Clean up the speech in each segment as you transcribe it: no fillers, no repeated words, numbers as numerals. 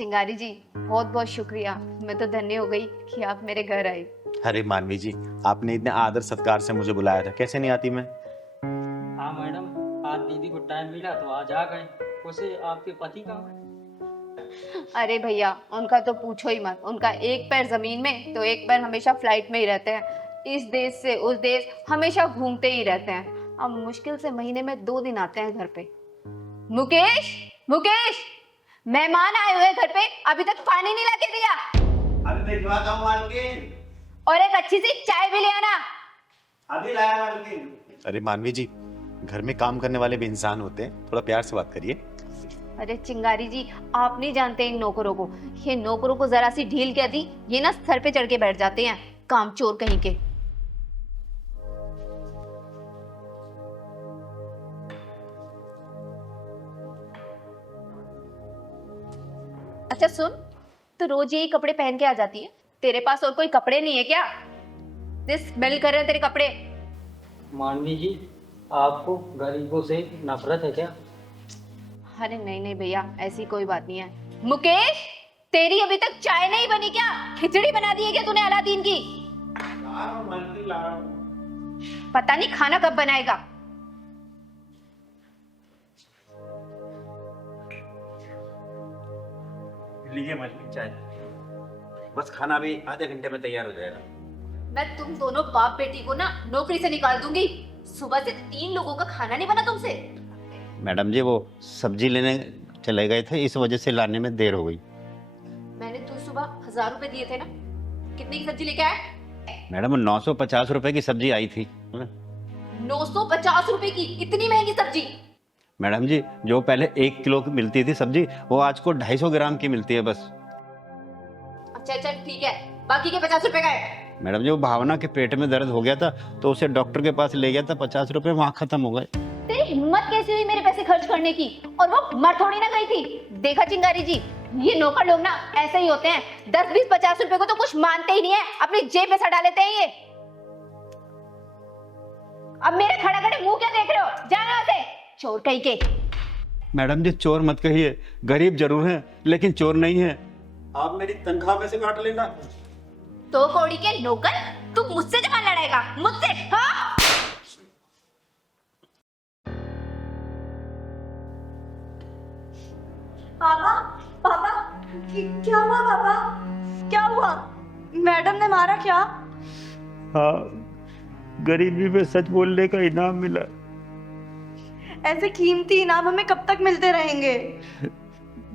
चिंगारी जी, बहुत बहुत शुक्रिया। मैं तो धन्य हो गई कि आप मेरे घर आए। अरे मानवी जी, आपने इतने आदर सत्कार से मुझे बुलाया था, कैसे नहीं आती मैं। हाँ मैडम, आज दीदी को टाइम मिला तो आज आ गए। वैसे आपके पति कहाँ हैं? अरे भैया, उनका तो पूछो ही मत। उनका एक पैर जमीन में तो एक पैर हमेशा फ्लाइट में ही रहते हैं। इस देश से उस देश हमेशा घूमते ही रहते हैं। अब मुश्किल से महीने में 2 दिन आते हैं घर पे। मुकेश, मुकेश, मेहमान आए हुए घर पे, अभी तक पानी नहीं लाके दिया। अभी भिजवाता हूँ मालकिन। और एक अच्छी सी चाय भी ले आना। अभी लाया मालकिन। अरे मानवी जी, घर में काम करने वाले भी इंसान होते हैं, थोड़ा प्यार से बात करिए। अरे चिंगारी जी, आप नहीं जानते इन नौकरों को। ये नौकरों को जरा सी ढील क्या दी, ये ना सर पे चढ़ के बैठ जाते हैं, कामचोर कहीं के। अच्छा सुन, तो रोज यही कपड़े पहन के आ जाती है? तेरे पास और कोई कपड़े नहीं है क्या? स्मेल कर रहे हैं तेरे कपड़े। मानवी जी, आपको गरीबों से नफरत है क्या? अरे नहीं नहीं भैया, ऐसी कोई बात नहीं है। मुकेश, तेरी अभी तक चाय नहीं बनी क्या? खिचड़ी बना दी है क्या तूने अलादीन की? मालकिन ला रहा हूँ। पता नहीं खाना कब बनाएगा। लीजिए मालकिन चाय। बस खाना भी आधे घंटे में तैयार हो जाएगा। मैं तुम दोनों बाप बेटी को ना नौकरी से निकाल दूंगी। सुबह से 3 लोगों का खाना नहीं बना तुमसे। मैडम जी, वो सब्जी लेने चले गए थे, इस वजह से लाने में देर हो गई। मैंने तो सुबह 1000 रुपए दिए थे ना, कितने की सब्जी लेके आए? मैडम 950 रुपए की सब्जी आई थी। 950 रुपए की इतनी महंगी सब्जी? मैडम जी, जो पहले 1 किलो की मिलती थी सब्जी, वो आज को 250 ग्राम की मिलती है बस। अच्छा अच्छा ठीक है, बाकी के 50 रुपए गए? मैडम जी, वो भावना के पेट में दर्द हो गया था तो उसे डॉक्टर के पास ले गया था, 50 रुपए वहाँ खत्म हो गए। तेरी हिम्मत कैसी हुई मेरे पैसे खर्च करने की? और वो मर थोड़ी ना गई थी। देखा चिंगारी जी, ये नौकर लोग ना ऐसे ही होते हैं। 10 20 50 रुपए को तो कुछ मानते ही नहीं है, अपनी जेब में सटा लेते हैं ये। अब मेरे खड़ा खड़े मुंह क्या देख रहे हो? जाना वहां से, चोर कहीं के। मैडम जी, चोर मत कहिए, गरीब जरूर हैं लेकिन चोर नहीं है। आप मेरी तनख्वाह में से काट लेना। तो कौड़ी के नौकर, तू मुझसे जमा लड़ाएगा? मुझसे? हाँ? पापा, पापा, क्या हुआ पापा? क्या हुआ? मैडम ने मारा क्या? हाँ, गरीबी में सच बोलने का इनाम मिला। ऐसे कीमती इनाम हमें कब तक मिलते रहेंगे?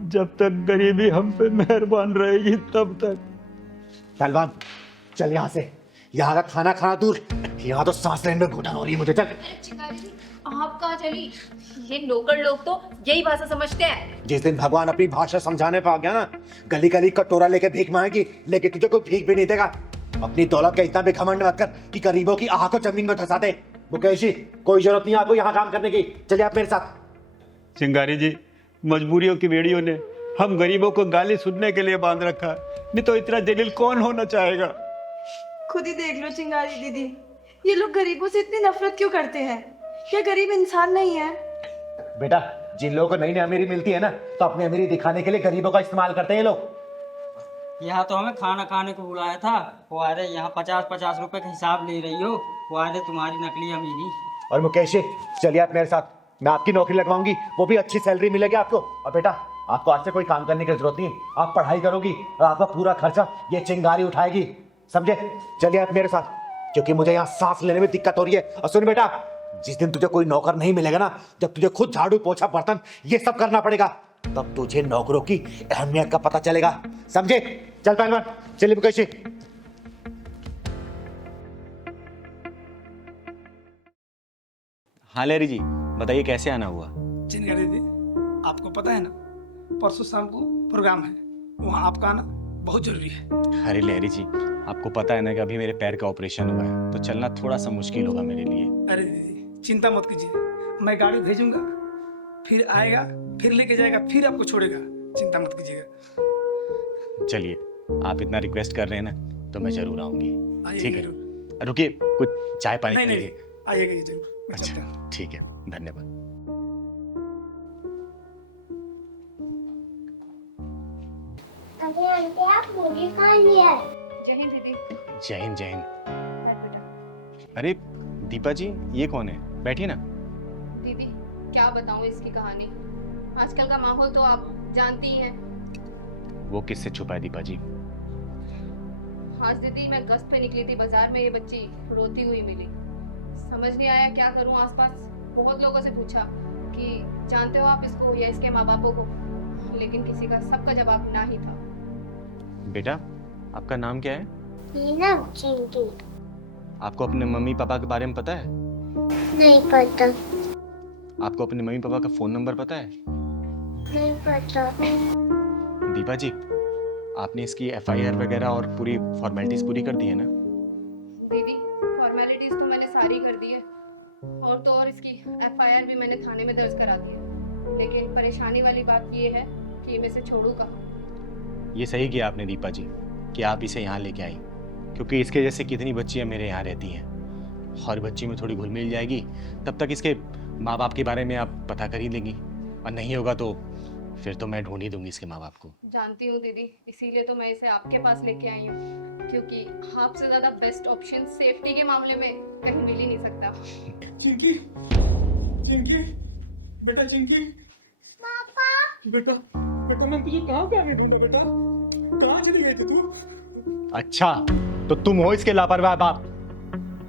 जब तक गरीबी हम पे मेहरबान रहेगी तब तक। पहलवान, चल यहाँ से। यहाँ का खाना खाना दूर, यहाँ तो सांस लेने में घुटन हो रही है मुझे। चल। अरे चिंगारी जी, आप कहाँ चली? ये नौकर लोग तो यही भाषा समझते हैं। जिस दिन भगवान अपनी भाषा समझाने पे आ गया ना, गली गली कटोरा लेके भीख मांगेगी, लेकिन तुझे कोई भीख भी नहीं देगा। अपनी दौलत का इतना भी घमंड मत कर कि गरीबों की आह को जमीन में धंसा दे। मुकेश जी, कोई जरूरत नहीं आपको यहाँ काम करने की, चलिए आप मेरे साथ। चिंगारी जी, मजबूरियों की बेड़ियों ने हम गरीबों को गाली सुनने के लिए बांध रखा, नहीं तो इतना जलील कौन होना चाहेगा। खुद ही देख लो चिंगारी दीदी, ये लोग गरीबों से इतनी नफरत क्यों करते हैं? क्या गरीब इंसान नहीं है? बेटा, जिन लोगों को नई नई अमीरी मिलती है ना, तो अपनी अमीरी दिखाने के लिए गरीबों का इस्तेमाल करते हैं ये लोग। यहाँ तो हमें खाना खाने को बुलाया था, वो आ रहे यहाँ 50-50 रुपए का हिसाब ले रही हो, वो आ रहे तुम्हारी नकली अमीरी। और मुकेश जी, चलिए आप मेरे साथ, मैं आपकी नौकरी लगवाऊंगी, वो भी अच्छी सैलरी मिलेगी आपको। और बेटा, आपको आज से कोई काम करने की जरूरत नहीं, आप पढ़ाई करोगी और आपका पूरा खर्चा ये चिंगारी उठाएगी, समझे? चलिए आप मेरे साथ, क्योंकि मुझे यहाँ सांस लेने में दिक्कत हो रही है। और सुन बेटा, जिस दिन तुझे कोई नौकर नहीं मिलेगा ना, जब तुझे खुद झाड़ू पोछा बर्तन ये सब करना पड़ेगा, तब तुझे नौकरों की अहमियत का पता चलेगा, समझे? चल पहलवान, चलिए मुकेश जी। हाँ लहरी जी, बताइए कैसे आना हुआ। चिंगारी दीदी, आपको पता है ना, परसों शाम को प्रोग्राम है, वहाँ आपका आना बहुत जरूरी है। अरे लहरी जी, आपको पता है ना कि अभी मेरे पैर का ऑपरेशन हुआ है, तो चलना थोड़ा सा मुश्किल होगा मेरे लिए। अरे दीदी, चिंता मत कीजिए, मैं गाड़ी भेजूंगा, फिर आएगा, फिर लेके जाएगा, फिर आपको छोड़ेगा, चिंता मत कीजिएगा। चलिए, आप इतना रिक्वेस्ट कर रहे हैं ना, तो मैं जरूर आऊंगी। आइए ठीक है, जरूर। रुकिए, कुछ चाय पानी नहीं पीजिए। नहीं, आइएगा ये जरूर, मैं चलता हूँ। अच्छा ठीक है, धन्यवाद। अरे आंटी आप मुझे कहाँ ले आए? जय हिंद दीदी। जय हिंद जय हिंद। बैठ बेटा। अरे दीपा जी, ये कौन है? बैठिए ना। दीदी क्या बताऊं इसकी कहानी। आजकल का माहौल तो आप जानती ही हैं। वो किससे छुपा है दीपा जी? आज दीदी मैं गश्त पे निकली थी बाजार में, ये बच्ची रोती हुई मिली। समझ नहीं आया क्या करूं। आसपास बहुत लोगों से पूछा कि जानते हो आप इसको या इसके माँ बापों को, लेकिन किसी का सबका जवाब ना ही था। बेटा, आपका नाम क्या है? मीना चिंकी। आपको अपने मम्मी पापा के बारे में पता है? नहीं पता। आपको अपने मम्मी पापा का फोन नंबर पता है? नहीं पता। दीपा जी, आपने इसकी एफआईआर वगैरह और पूरी फॉर्मेलिटीज पूरी कर दी है ना? दीदी फॉर्मेलिटीज तो मैंने सारी कर दी है, और तो और इसकी एफआईआर भी मैंने थाने में दर्ज करा दी है। लेकिन परेशानी वाली बात ये है कि मैं इसे छोड़ूं कहाँ। ये सही किया आपने दीपा जी कि आप इसे यहाँ लेके आई, क्योंकि इसके जैसे कितनी बच्चियाँ मेरे यहाँ रहती हैं। हर बच्ची में थोड़ी घुल मिल जाएगी, तब तक इसके माँ बाप के बारे में आप पता कर ही लेंगी, और नहीं होगा तो फिर तो मैं ढूंढ ही दूंगी इसके माँ बाप को। जानती हूँ दीदी, इसीलिए तो मैं इसे आपके पास लेके आई हूँ, क्योंकि आपसे ज़्यादा बेस्ट ऑप्शन सेफ्टी के मामले में कहीं मिल ही नहीं सकता। चिंकी, चिंकी, बेटा चिंकी। पापा। बेटा, बेटा मैं तुझे कहाँ पे आने ढूंढा बेटा? कहाँ चली गई थी तू? अच्छा, तो तुम हो इसके लापरवाह बाप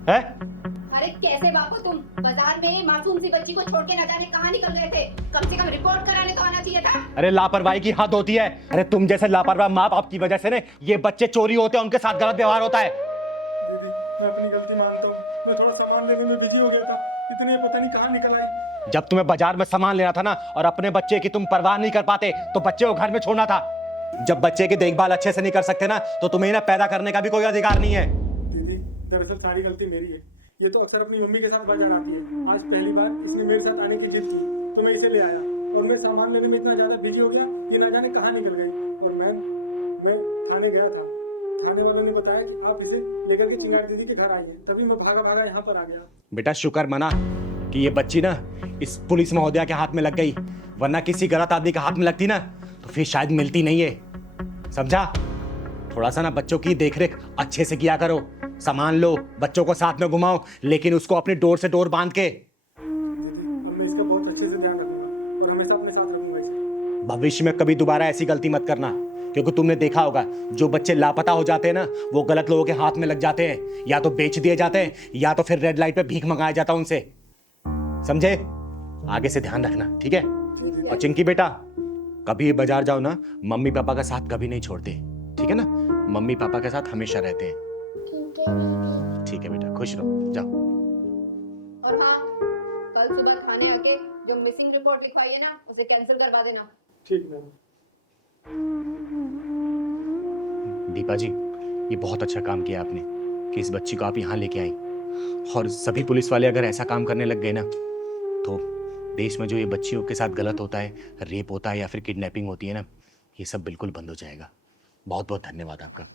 है? अरे कैसे बापू तुम? बाजार में मासूम सी बच्ची को छोड़ के न जाने कहाँ निकल गए थे? कम से कम रिपोर्ट कराने तो आना चाहिए था। अरे लापरवाही की हद होती है। अरे तुम जैसे लापरवाह माँ बाप की वजह से ना ये बच्चे चोरी होते हैं, उनके साथ गलत व्यवहार होता है। दीदी मैं अपनी गलती मानता हूँ, मैं थोड़ा सामान लेने में बिजी हो गया था, इतने पता नहीं कहाँ निकल आई। जब तुम्हें बाजार में सामान लेना था ना और अपने बच्चे की तुम परवाह नहीं कर पाते तो बच्चे को घर में छोड़ना था। जब बच्चे की देखभाल अच्छे से नहीं कर सकते ना तो तुम्हें ना पैदा करने का भी कोई अधिकार नहीं है। दीदी दरअसल सारी गलती मेरी है। ये तो अक्सर अपनी मम्मी के साथ बाजार आती है। आज पहली बार इसने मेरे साथ आने की जिद की तो मैं इसे ले आया, और मैं सामान लेने में इतना ज्यादा बिजी हो गया ये ना जाने कहाँ निकल गई। और मैं थाने गया था, थाने वालों ने बताया कि आप इसे लेकर के चिंगारी दीदी के घर आई हैं, तभी मैं भागा भागा यहाँ पर आ गया। बेटा शुक्र मना कि ये बच्ची ना इस पुलिस महोदया के हाथ में लग गई, वरना किसी गलत आदमी के हाथ में लगती ना तो फिर शायद मिलती नहीं है। समझा? थोड़ा सा ना बच्चों की देखरेख अच्छे से किया करो। सामान लो, बच्चों को साथ में घुमाओ, लेकिन उसको अपनी डोर से डोर बांध के। अब मैं इसका बहुत अच्छे से ध्यान रखूंगा और हमेशा अपने साथ रखूंगा इसे। भविष्य में कभी दोबारा ऐसी गलती मत करना, क्योंकि तुमने देखा होगा जो बच्चे लापता हो जाते हैं ना वो गलत लोगों के हाथ में लग जाते हैं, या तो बेच दिए जाते हैं या तो फिर रेड लाइट पे भीख मंगाया जाता है उनसे। समझे? आगे से ध्यान रखना, ठीक है? और चिंकी बेटा, कभी बाजार जाओ ना मम्मी पापा का साथ कभी नहीं छोड़ते, ठीक है ना? मम्मी पापा के साथ हमेशा रहते हैं। ठीक है बेटा, खुश रहो, जाओ। और हाँ, कल सुबह थाने आके जो मिसिंग रिपोर्ट लिखवाई है ना उसे कैंसिल करवा देना। ठीक मैम। दीपा जी, ये बहुत अच्छा काम किया आपने कि इस बच्ची को आप यहाँ लेके आई, और सभी पुलिस वाले अगर ऐसा काम करने लग गए ना तो देश में जो ये बच्चियों के साथ गलत होता है, रेप होता है या फिर किडनैपिंग होती है ना, ये सब बिल्कुल बंद हो जाएगा। बहुत बहुत धन्यवाद आपका।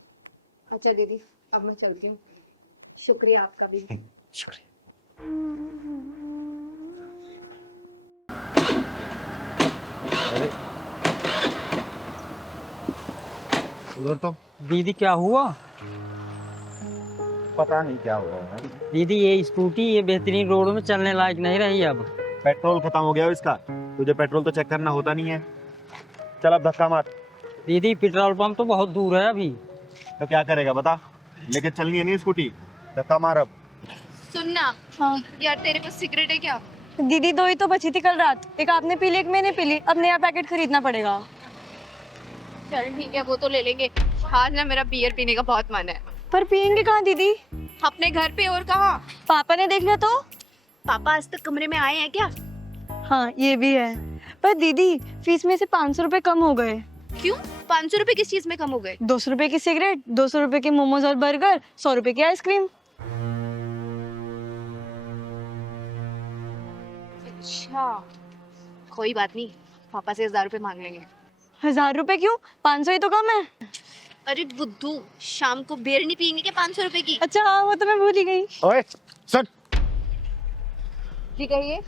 अच्छा दीदी, अब मैं चलती हूँ। शुक्रिया आपका भी। शुक्रिया। उधर तो दीदी क्या हुआ? पता नहीं क्या हुआ है। दीदी ये स्कूटी ये बेहतरीन रोड में चलने लायक नहीं रही अब। पेट्रोल खत्म हो गया इसका, तुझे पेट्रोल तो चेक करना होता नहीं है। चल अब धक्का मार। दीदी पेट्रोल पंप तो बहुत दूर है अभी। तो क्या करेगा बता? लेके चलनी है नहीं स्कूटी, धक्का मार अब। सुनना, हाँ यार तेरे पास सिगरेट है क्या? दीदी 2 ही तो बची थी कल रात, एक आपने पी ली एक मैंने पी ली, अब नया पैकेट खरीदना पड़ेगा। चल ठीक है, वो तो ले लेंगे। आज ना मेरा बियर पीने का बहुत मन है। पर पियेंगे कहाँ दीदी? अपने घर पे, और कहाँ? पापा ने देख लिया तो? पापा आज तक कमरे में आए हैं क्या? हाँ ये भी है, पर दीदी फीस में से 500 रुपए कम हो गए। क्यों? 500 रुपए किस चीज में कम हो गए? 200 रुपए की सिगरेट, 200 रुपए के मोमोज और बर्गर, 100 रुपए की आइसक्रीम। अच्छा, कोई बात नहीं, पापा से 1000 रुपए मांग लेंगे। 1000 रुपए क्यों? 500 ही तो कम है। अरे बुद्धू, शाम को बियर नहीं पियेंगे क्या 500 रुपए की? अच्छा हाँ, वो तो मैं भूल ही गई। ओए सुन, जी कहिए।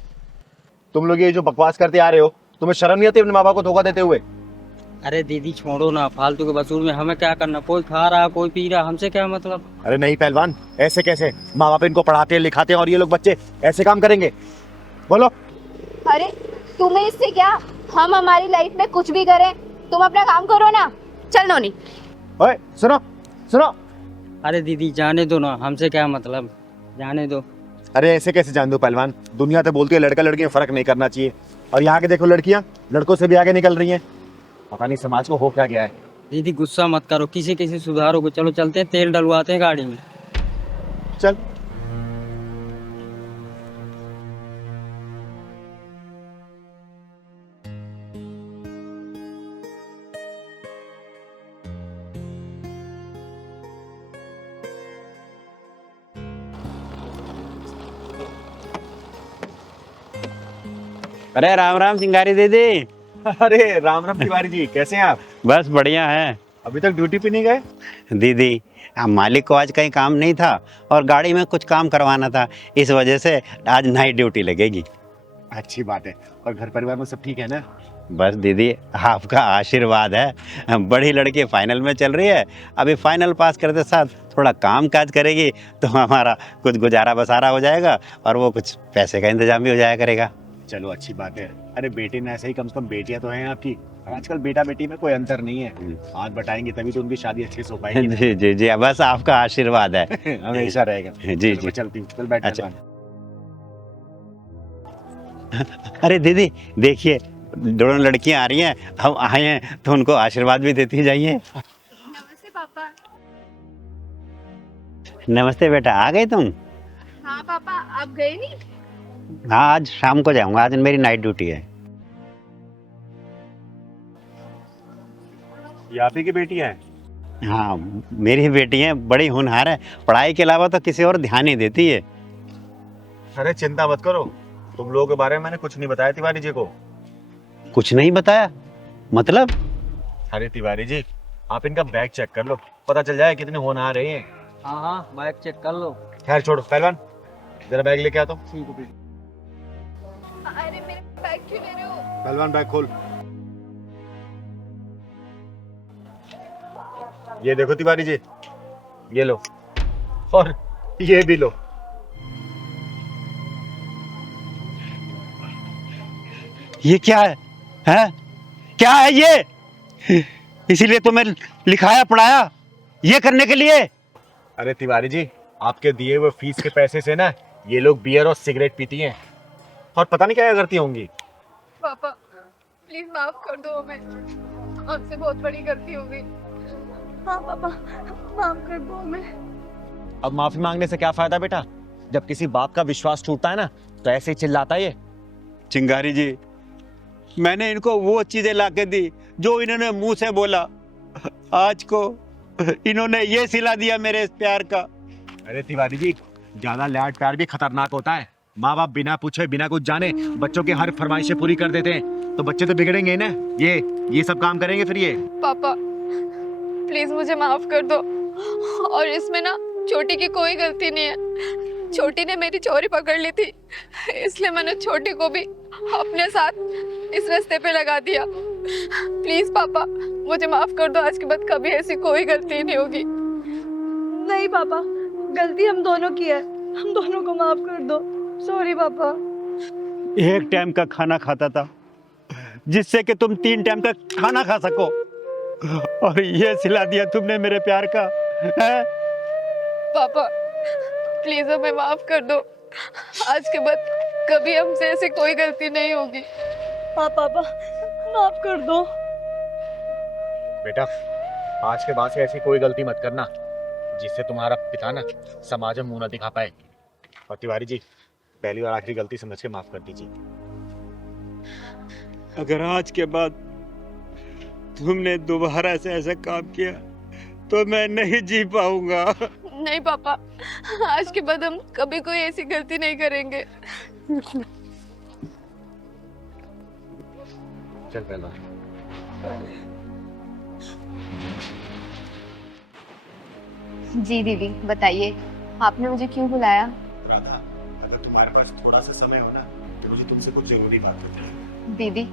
तुम लोग ये जो बकवास करते आ रहे हो, तुम्हें शर्म नहीं आती अपने माँ बाप को धोखा देते हुए? अरे दीदी छोड़ो ना, फालतू के वसूल में हमें क्या करना, कोई खा रहा कोई पी रहा, हमसे क्या मतलब। अरे नहीं पहलवान, ऐसे कैसे? माँ बाप इनको पढ़ाते हैं लिखाते हैं और ये लोग बच्चे ऐसे काम करेंगे? बोलो। अरे तुम्हें इससे क्या, हम हमारी लाइफ में कुछ भी करें, तुम अपना काम करो ना। चल नोनी। ओए सुनो सुनो। अरे दीदी जाने दो ना, हमसे क्या मतलब, जाने दो। अरे ऐसे कैसे जान दो पहलवान? दुनिया तो बोलती है लड़का लड़की में फर्क नहीं करना चाहिए, और यहाँ के देखो लड़कियाँ लड़कों से भी आगे निकल रही हैं। पता नहीं समाज को हो क्या गया है। दीदी गुस्सा मत करो, किसी किसी सुधारो को। चलो चलते हैं, तेल डलवाते हैं गाड़ी में। चल। अरे राम राम चिंगारी दीदी। अरे राम राम तिवारी जी, कैसे हैं आप? बस बढ़िया है। अभी तक ड्यूटी पे नहीं गए? दीदी मालिक को आज कहीं काम नहीं था और गाड़ी में कुछ काम करवाना था, इस वजह से आज नाइट ड्यूटी लगेगी। अच्छी बात है। और घर परिवार में सब ठीक है ना? बस दीदी आपका आशीर्वाद है। बड़ी लड़की फाइनल में चल रही है, अभी फाइनल पास करते साथ थोड़ा काम काज करेगी तो हमारा कुछ गुजारा बसारा हो जाएगा और वो कुछ पैसे का इंतजाम भी हो जाया करेगा। चलो अच्छी बात है। अरे बेटे ने ऐसे ही, कम से कम बेटियां तो हैं आपकी। आजकल बेटा बेटी में कोई अंतर नहीं है। हाथ बटाएंगे तभी तो उनकी शादी अच्छे से हो पाएगी। जी जी जी, बस आपका आशीर्वाद है। हमेशा रहेगा। जी चलो, जी। चलती हूँ। चल बैठ। अच्छा। अरे दीदी देखिए, दोनों लड़कियां आ रही हैं, हम आए हैं तो उनको आशीर्वाद भी देती जाइए। नमस्ते पापा। नमस्ते बेटा, आ गए तुम? हाँ पापा, आप गए नहीं? हाँ आज शाम को जाऊंगा, आज मेरी नाइट ड्यूटी है। ये आप ही की बेटी है? हाँ मेरी बेटी है, बड़ी होनहार है, पढ़ाई के अलावा तो किसी और ध्यान नहीं देती है। अरे चिंता मत करो, तुम लोगों के बारे में मैंने कुछ नहीं बताया तिवारी जी को। कुछ नहीं बताया मतलब? अरे तिवारी जी, आप इनका बैग चेक कर लो, पता चल जाए कितने होनहार रहे हैं। हाँ हाँ बैग चेक कर लो। खैर छोड़ो, पहलवान जरा बैग लेके आता हूँ। ठीक है। अरे मेरे बैग क्यों ले रहे हो? पहलवान बैग खोल। ये देखो तिवारी जी, ये लो, और ये भी लो। ये क्या है? हैं? क्या है ये? इसीलिए तो मैं लिखाया पढ़ाया, ये करने के लिए। अरे तिवारी जी, आपके दिए हुए फीस के पैसे से ना ये लोग बियर और सिगरेट पीती हैं और पता नहीं क्या करती होंगी। पापा प्लीज माफ कर दो हमें, हमसे बहुत बड़ी गलती हो गई। हाँ पापा, माफ कर दो हमें। अब माफी मांगने से क्या फायदा बेटा, जब किसी बाप का विश्वास टूटता है ना तो ऐसे ही चिल्लाता है ये। चिंगारी जी, मैंने इनको वो चीजें लाके दी जो इन्होंने मुंह से बोला, आज को इन्होंने ये सिला दिया मेरे इस प्यार का। अरे तिवारी जी, ज्यादा लाड प्यार भी खतरनाक होता है। माँ बाप बिना पूछे बिना कुछ जाने बच्चों की हर फरमाइशें पूरी कर देते हैं तो बच्चे तो बिगड़ेंगे ना। ये सब काम करेंगे फिर ये। पापा प्लीज मुझे माफ कर दो, और इसमें ना छोटी की कोई गलती नहीं है। छोटी ने मेरी चोरी पकड़ ली थी, इसलिए मैंने छोटी को भी अपने साथ इस रास्ते पे लगा दिया। प्लीज पापा मुझे माफ कर दो, आज के बाद कभी ऐसी कोई गलती नहीं होगी। नहीं पापा, गलती हम दोनों की है, हम दोनों को माफ कर दो। सॉरी पापा। एक टाइम का खाना खाता था जिससे कि तुम 3 टाइम का खाना खा सको, और ये सिला दिया तुमने मेरे प्यार का है? पापा प्लीज हमें माफ कर दो, आज के बाद कभी हमसे ऐसी कोई गलती नहीं होगी। हाँ पापा, माफ कर दो। बेटा आज के बाद से ऐसी कोई गलती मत करना जिससे तुम्हारा पिता ना समाज में मुंह ना दिखा पाए। और तिवारी जी, पहली और आखिरी गलती समझ के माफ कर दीजिए। अगर आज के बाद तुमने दोबारा से ऐसा काम किया तो मैं नहीं जी पाऊंगा। नहीं पापा, आज के बाद हम कभी कोई ऐसी गलती नहीं करेंगे। चल पहला। जी दीदी बताइए, आपने मुझे क्यों बुलाया? राधा, अगर तुम्हारे पास थोड़ा सा समय हो ना तो मुझे तुमसे कुछ जरूरी बात करनी है। दीदी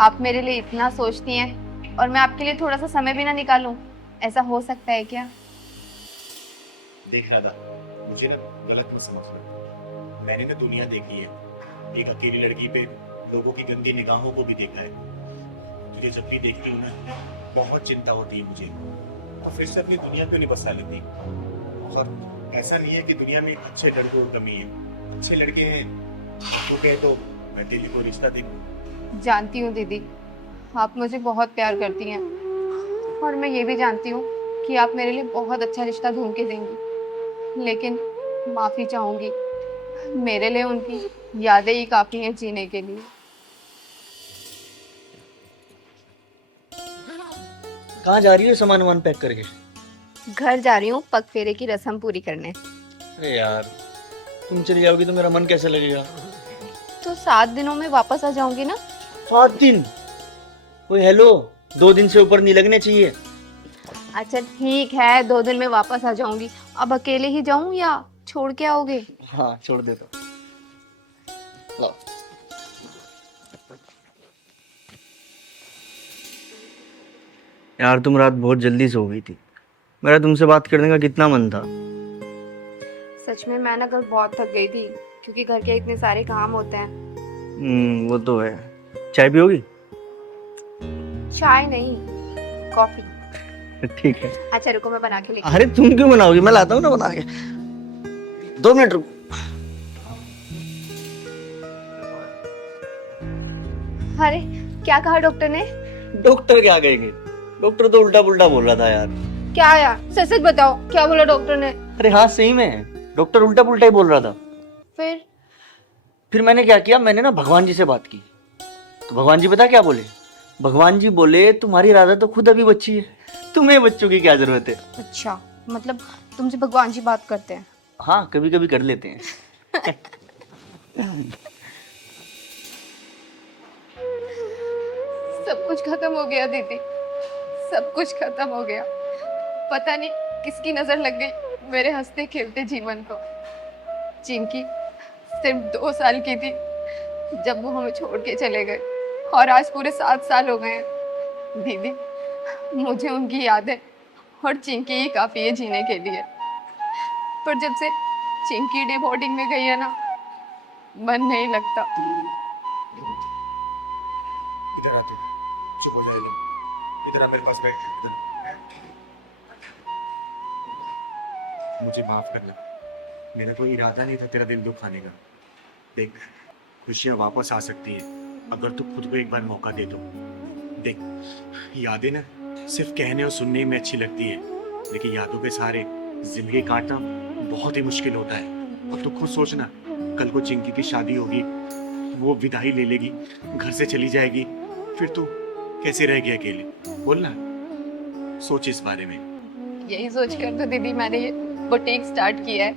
आप मेरे लिए इतना सोचती हैं, और मैं आपके लिए थोड़ा सा समय भी ना निकालूं? ऐसा हो सकता है क्या? देख राधा, मुझे ना गलत मत समझ लो। मैंने ना दुनिया देखी है, एक अकेली लड़की पे लोगों की गंदी निगाहों को भी देखा है। तुझे जब भी देखती हूँ ना, बहुत चिंता होती है मुझे, और फिर से अपनी दुनिया क्यों नहीं बसा लेती। और ऐसा नहीं है कि दुनिया में अच्छे लड़कों की कमी है, अच्छे लड़के हैं। तू कहे तो मैं तेरे को रिश्ता देखूं। जानती हूँ दीदी, आप मुझे बहुत प्यार करती हैं, और मैं ये भी जानती हूँ कि आप मेरे लिए बहुत अच्छा रिश्ता ढूंढ के देंगी। लेकिन माफ़ी चाहूँगी, मेरे लिए उनकी यादें ही काफ़ी हैं जीने के लिए। कहाँ जा रही हो सामान वामान पैक करके? घर जा रही हूँ पग फेरे की रस्म पूरी करने। अरे यार, तुम चली जाओगी तो मेरा मन कैसे लगेगा? तो 7 दिनों में वापस आ जाऊंगी ना। 7 दिन? ओए हेलो, 2 दिन से ऊपर नहीं लगने चाहिए। अच्छा ठीक है, 2 दिन में वापस आ जाऊंगी। अब अकेले ही जाऊं या छोड़ के आओगे? हाँ, छोड़ दे तो। लो। यार तुम रात बहुत जल्दी सो गई थी, मेरा तुमसे बात करने का कितना मन था। सच में मैं ना कल बहुत थक गई थी, क्योंकि घर के इतने सारे काम होते हैं। वो तो है। चाय पियोगी? चाय नहीं, कॉफी। ठीक है। अच्छा रुको, मैं बना के लेके। अरे तुम क्यों बनाओगी, मैं लाता हूँ ना बना के। 2 मिनट रुको। अरे क्या कहा डॉक्टर ने? डॉक्टर क्या कहेंगे, डॉक्टर तो उल्टा पुल्टा बोल रहा था यार। क्या यार, सच सच बताओ, क्या बोला डॉक्टर ने? अरे हाँ सही में, डॉक्टर उल्टा पुल्टा ही बोल रहा था। फिर मैंने क्या किया, मैंने ना भगवान जी से बात की, तो भगवान जी पता क्या बोले? भगवान जी बोले तुम्हारी राधा तो खुद अभी बच्ची है, तुम्हें बच्चों की क्या जरूरत है। अच्छा, मतलब तुमसे भगवान जी बात करते हैं? हाँ कभी कभी कर लेते हैं। सब कुछ खत्म हो गया दीदी, सब कुछ खत्म हो गया। पता नहीं किसकी नजर लग गई मेरे हंसते खेलते जीवन को। चिंकी सिर्फ 2 साल की थी जब वो हमें छोड़ के चले गए, और आज पूरे 7 साल हो गए हैं। दीदी, मुझे उनकी यादें और चिंकी ही काफी है जीने के लिए। पर जब से चिंकी डे बोर्डिंग में गई है ना, मन नहीं लगता। इधर आते, चुप हो जाए, इधर आ मेरे पास बैठ। मुझे माफ करना, मेरा कोई इरादा नहीं था तेरा दिल दुखाने का। देख, खुशियाँ वापस आ सकती हैं अगर तू खुद को एक बार मौका दे दो। देख, यादें ना सिर्फ कहने और सुनने में अच्छी लगती है, लेकिन यादों के सहारे जिंदगी काटना बहुत ही मुश्किल होता है। और तू खुद सोचना, कल को चिंकी की शादी होगी, वो विदाई ले लेगी, घर से चली जाएगी, फिर तू कैसे रहेगी अकेले? बोलना, सोच इस बारे में। यही सोच कर तो दीदी मैंने ये बुटीक स्टार्ट किया है।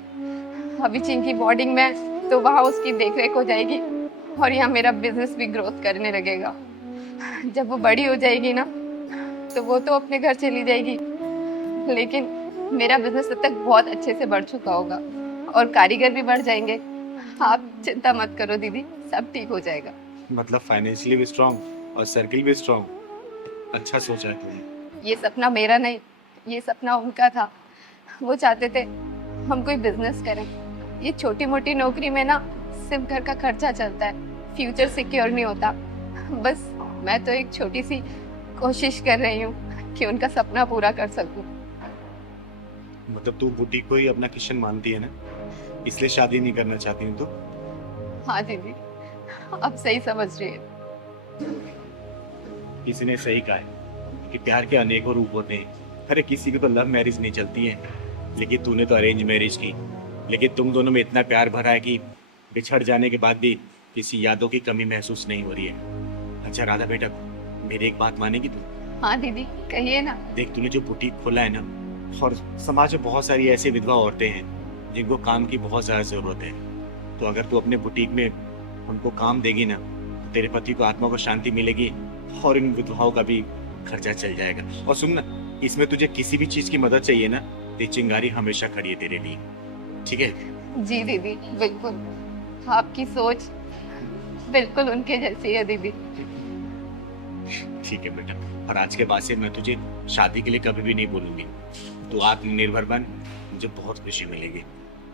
अभी चिंकी बोर्डिंग में है, तो वहाँ उसकी देखरेख हो जाएगी, और यहाँ मेरा बिजनेस भी ग्रोथ करने लगेगा। जब वो बड़ी हो जाएगी ना, तो वो तो अपने घर चली जाएगी, लेकिन मेरा बिजनेस तब तक बहुत अच्छे से बढ़ चुका होगा, और कारीगर भी बढ़ जाएंगे। आप चिंता मत करो दीदी, सब ठीक हो जाएगा। मतलब फाइनेंशियली भी स्ट्रांग और सर्किल भी स्ट्रांग। अच्छा सोचा है तुमने। ये सपना मेरा नहीं, ये सपना उनका था। वो चाहते थे हम कोई बिजनेस करें। ये छोटी मोटी नौकरी में ना सिर्फ घर का खर्चा चलता है, फ्यूचर सिक्योर नहीं होता। बस मैं तो एक छोटी सी कोशिश कर रही हूँ कि उनका सपना पूरा कर सकूं। मतलब तू बुटीक को ही अपना किशन मानती है ना, इसलिए शादी नहीं करना चाहती हूँ तो? हाँ दीदी, अब सही समझ रही है। किसी ने सही कहा है कि प्यार के अनेकों रूप होते हैं। अरे किसी की तो लव मैरिज नहीं चलती है, लेकिन तूने तो अरेंज मैरिज की। लेकिन तुम दोनों में इतना प्यार भरा है कि बिछड़ जाने के बाद भी किसी यादों की कमी महसूस नहीं हो रही है। अच्छा राधा बेटा, मेरी एक बात मानेगी तू? हाँ दीदी, कहिए ना। देख, तूने जो बुटीक खोला है ना, और समाज में बहुत सारी ऐसी विधवा औरतें हैं जिनको काम की बहुत ज़्यादा ज़रूरत है। तो अगर तू अपने बुटीक में उनको काम देगी ना, तो तेरे पति को आत्मा को शांति मिलेगी, और इन विधवाओं का भी खर्चा चल जाएगा। और सुन ना, इसमें तुझे किसी भी चीज़ की मदद चाहिए ना, तो चिंगारी हमेशा खड़ी है तेरे लिए, ठीक है? जी दीदी, बिल्कुल। आपकी सोच बिल्कुल उनके जैसी है दीदी। ठीक है बेटा। और आज के बाद से मैं तुझे शादी के लिए कभी भी नहीं बोलूंगी। तू आत्मनिर्भर बन, मुझे बहुत खुशी मिलेगी।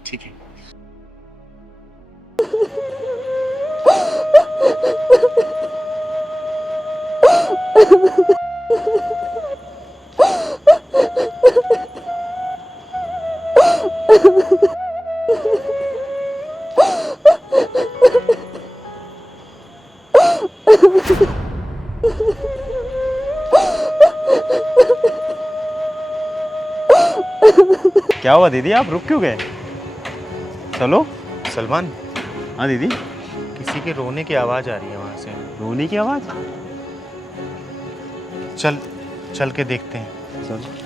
ठीक है? क्या हुआ दीदी, आप रुक क्यों गए? चलो। सलमान, हाँ दीदी। किसी के रोने की आवाज आ रही है वहां से। रोने की आवाज़? चल चल के देखते हैं। चलो।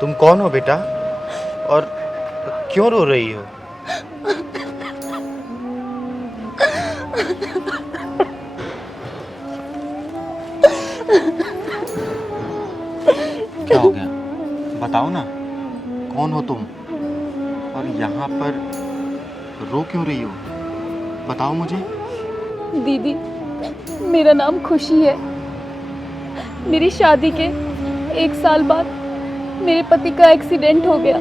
तुम कौन हो बेटा और क्यों रो रही हो? क्या हो गया? बताओ ना, कौन हो तुम और यहाँ पर रो क्यों रही हो? बताओ मुझे। दीदी, मेरा नाम खुशी है। मेरी शादी के 1 साल बाद मेरे पति का एक्सीडेंट हो गया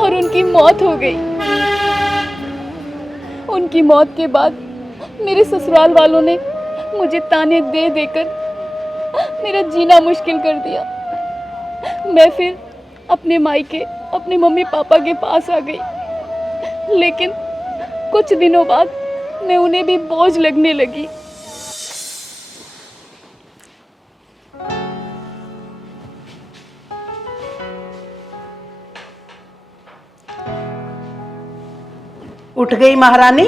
और उनकी मौत हो गई। उनकी मौत के बाद मेरे ससुराल वालों ने मुझे ताने दे देकर मेरा जीना मुश्किल कर दिया। मैं फिर अपने मायके, अपने मम्मी पापा के पास आ गई, लेकिन कुछ दिनों बाद मैं उन्हें भी बोझ लगने लगी। उठ गई महारानी?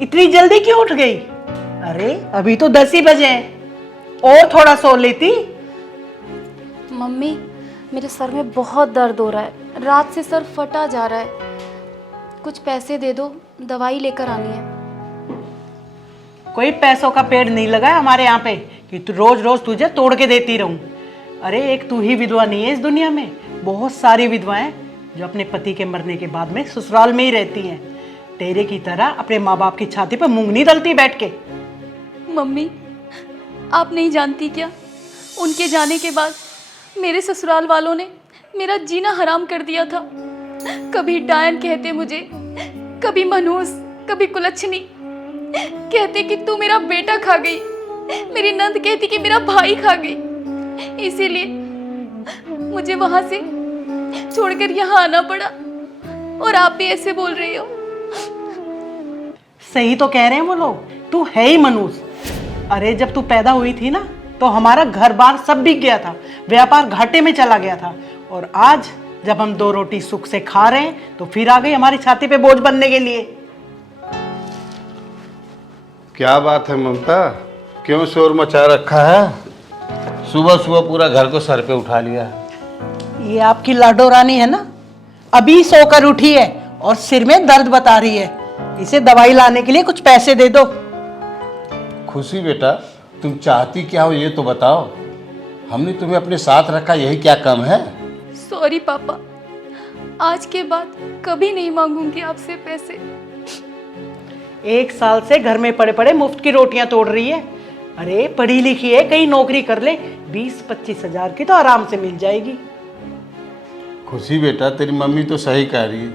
इतनी जल्दी क्यों उठ गई? अरे अभी तो 10 ही बजे हैं, और थोड़ा सो लेती। मम्मी, मेरे सर में बहुत दर्द हो रहा है, रात से सर फटा जा रहा है। कुछ पैसे दे दो, दवाई लेकर आनी है। कोई पैसों का पेड़ नहीं लगा है हमारे यहाँ पे कि तू रोज रोज तुझे तोड़ के देती रहूं। अरे एक तू ही विधवा नहीं है इस दुनिया में, बहुत सारी विधवाएं जो अपने पति के मरने के बाद में ससुराल में ही रहती हैं। तेरे की तरह अपने माँ बाप की छाती पर मूंग नहीं दलती बैठ के। मम्मी, आप नहीं जानती क्या, उनके जाने के बाद मेरे ससुराल वालों ने मेरा जीना हराम कर दिया था। कभी डायन कहते मुझे, कभी मनहूस, कभी कुलच्छनी। कहते कि तू मेरा बेटा खा गई। मेरी नंद कहती कि मेरा भाई खा गई। इसीलिए मुझे वहां से छोड़कर यहाँ आना पड़ा, और आप भी ऐसे बोल रही हो। सही तो कह रहे हैं वो लोग, तू है ही मनूस। अरे जब तू पैदा हुई थी ना, तो हमारा घर बार सब बिक गया था, व्यापार घाटे में चला गया था। और आज जब हम 2 रोटी सुख से खा रहे हैं, तो फिर आ गई हमारी छाती पे बोझ बनने के लिए। क्या बात है ममता, क्यों शोर मचा रखा है? सुबह सुबह पूरा घर को सर पे उठा लिया है। ये आपकी लाडो रानी है ना, अभी सोकर उठी है और सिर में दर्द बता रही है। इसे दवाई लाने के लिए कुछ पैसे दे दो। खुशी बेटा, तुम चाहती क्या हो ये तो बताओ। हमने तुम्हें अपने साथ रखा, यही क्या कम है? सॉरी पापा, आज के बाद कभी नहीं मांगूंगी आपसे पैसे। 1 साल से घर में पड़े पड़े मुफ्त की रोटियां तोड़ रही है। अरे पढ़ी लिखी है, कहीं नौकरी कर ले, 20-25 हजार की तो आराम से मिल जाएगी। खुशी बेटा, तेरी मम्मी तो सही कह रही है,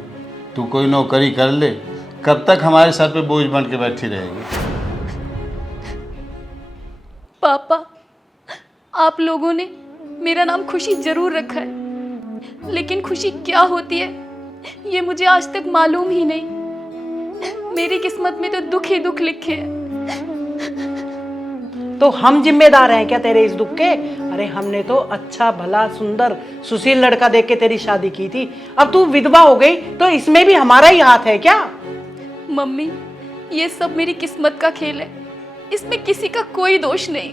तू कोई नौकरी कर ले। कब तक हमारे सर पे बोझ बन के बैठी रहेगी? पापा, आप लोगों ने मेरा नाम खुशी जरूर रखा है, लेकिन खुशी क्या होती है ये मुझे आज तक मालूम ही नहीं। मेरी किस्मत में तो दुख ही दुख लिखे हैं। तो हम जिम्मेदार हैं क्या तेरे इस दुख के? अरे हमने तो अच्छा भला सुंदर सुशील लड़का देख के तेरी शादी की थी, अब तू विधवा हो गई तो इसमें भी हमारा ही हाथ है क्या? मम्मी, ये सब मेरी किस्मत का खेल है, इसमें किसी का कोई दोष नहीं।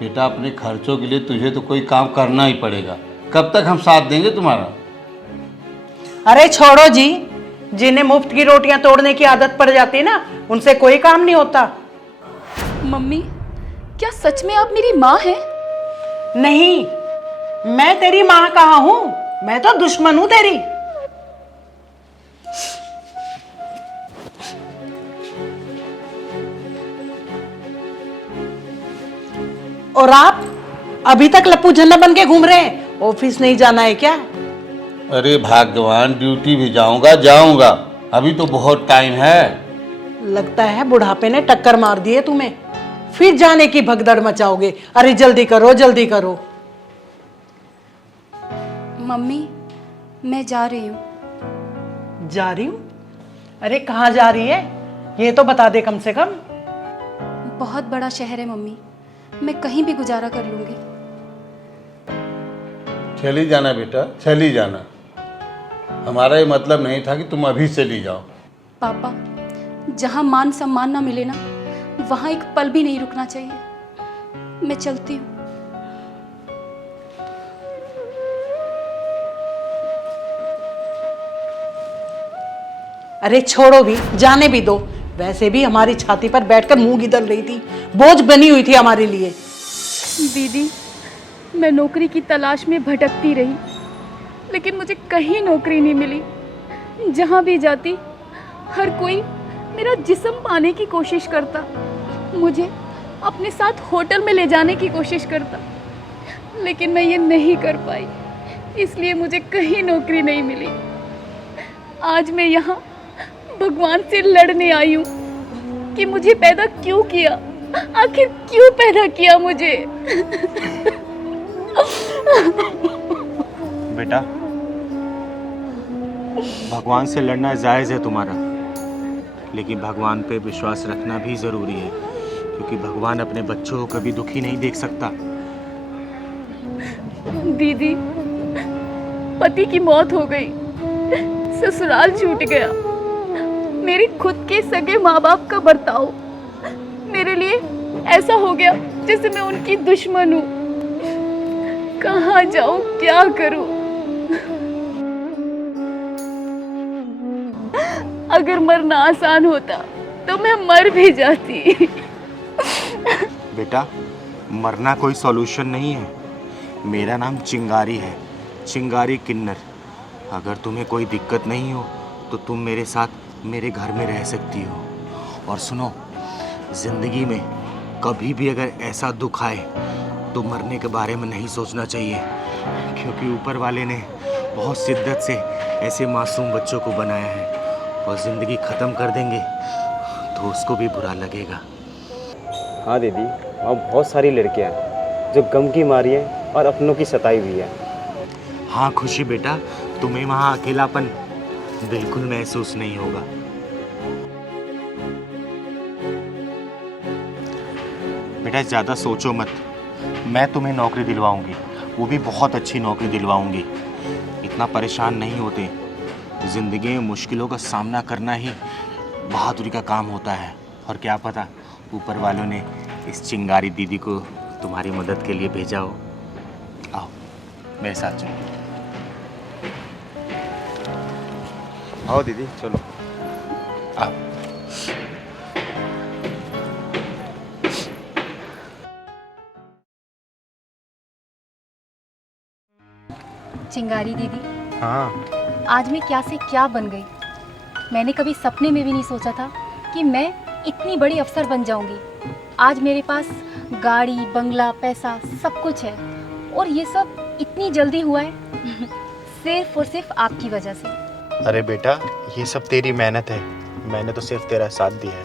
बेटा, अपने खर्चों के लिए तुझे तो कोई काम करना ही पड़ेगा। कब तक हम साथ देंगे तुम्हारा? अरे छोड़ो जी, जिन्हें मुफ्त की रोटियां तोड़ने की आदत पड़ जाती है ना, उनसे कोई काम नहीं होता। मम्मी, क्या सच में आप मेरी माँ हैं? नहीं, मैं तेरी माँ कहाँ हूँ, मैं तो दुश्मन हूँ तेरी। और आप अभी तक लप्पू झन्ना बन के घूम रहे हैं, ऑफिस नहीं जाना है क्या? अरे भगवान, ड्यूटी भी जाऊंगा, अभी तो बहुत टाइम है। लगता है बुढ़ापे ने टक्कर मार दी है तुम्हें, फिर जाने की भगदड़ मचाओगे। अरे जल्दी करो जल्दी करो। मम्मी, मैं जा रही हूँ। जा रही हूँ? अरे कहाँ जा रही है, ये तो बता दे कम से कम। बहुत बड़ा शहर है मम्मी, मैं कहीं भी गुजारा कर लूँगी। चली जाना बेटा, चली जाना। हमारा ये मतलब नहीं था कि तुम अभी चली जाओ। पापा, जहाँ मान सम्मान ना मिले ना, वहाँ एक पल भी नहीं रुकना चाहिए। मैं चलती हूँ। अरे छोड़ो भी, जाने भी दो। वैसे भी हमारी छाती पर बैठकर मुंह गिदल रही थी, बोझ बनी हुई थी हमारे लिए। दीदी, मैं नौकरी की तलाश में भटकती रही, लेकिन मुझे कहीं नौकरी नहीं मिली। जहाँ भी जाती, हर कोई मेरा जिस्म पाने की कोशिश करता, मुझे अपने साथ होटल में ले जाने की कोशिश करता, लेकिन मैं ये नहीं कर पाई, इसलिए मुझे कहीं नौकरी नहीं मिली। आज मैं यहाँ भगवान से लड़ने आई हूँ कि मुझे पैदा क्यों किया, आखिर क्यों पैदा किया मुझे। बेटा, भगवान से लड़ना जायज़ है तुम्हारा, लेकिन भगवान पे विश्वास रखना भी ज़रूरी है, क्योंकि भगवान अपने बच्चों को कभी दुखी नहीं देख सकता। दीदी, पति की मौत हो गई, ससुराल छूट गया, मेरी खुद के सगे माँ बाप का बर्ताव मेरे लिए ऐसा हो गया जैसे मैं उनकी दुश्मन हूँ। कहाँ जाऊँ, क्या करूँ? अगर मरना आसान होता तो मैं मर भी जाती। बेटा, मरना कोई सॉल्यूशन नहीं है। मेरा नाम चिंगारी है, चिंगारी किन्नर। अगर तुम्हें कोई दिक्कत नहीं हो तो तुम मेरे साथ मेरे घर में रह सकती हो। और सुनो, ज़िंदगी में कभी भी अगर ऐसा दुख आए तो मरने के बारे में नहीं सोचना चाहिए, क्योंकि ऊपर वाले ने बहुत शिद्दत से ऐसे मासूम बच्चों को बनाया है, और ज़िंदगी ख़त्म कर देंगे तो उसको भी बुरा लगेगा। हाँ दीदी, वहाँ बहुत सारी लड़कियाँ हैं जो गम की मारी हैं और अपनों की सताई हुई है। हाँ खुशी बेटा, तुम्हें वहाँ अकेलापन बिल्कुल महसूस नहीं होगा। बेटा ज़्यादा सोचो मत, मैं तुम्हें नौकरी दिलवाऊंगी, वो भी बहुत अच्छी नौकरी दिलवाऊंगी। इतना परेशान नहीं होते। ज़िंदगी में मुश्किलों का सामना करना ही बहादुरी का काम होता है। और क्या पता ऊपर वालों ने इस चिंगारी दीदी को तुम्हारी मदद के लिए भेजा हो। आओ मेरे साथ चलो। आओ दीदी, चलो। आओ। चिंगारी दीदी, हाँ, आज मैं क्या से क्या बन गई। मैंने कभी सपने में भी नहीं सोचा था कि मैं इतनी बड़ी अफसर बन जाऊंगी। आज मेरे पास गाड़ी, बंगला, पैसा सब कुछ है, और ये सब इतनी जल्दी हुआ है सिर्फ और सिर्फ आपकी वजह से। अरे बेटा, ये सब तेरी मेहनत है, मैंने तो सिर्फ तेरा साथ दिया है।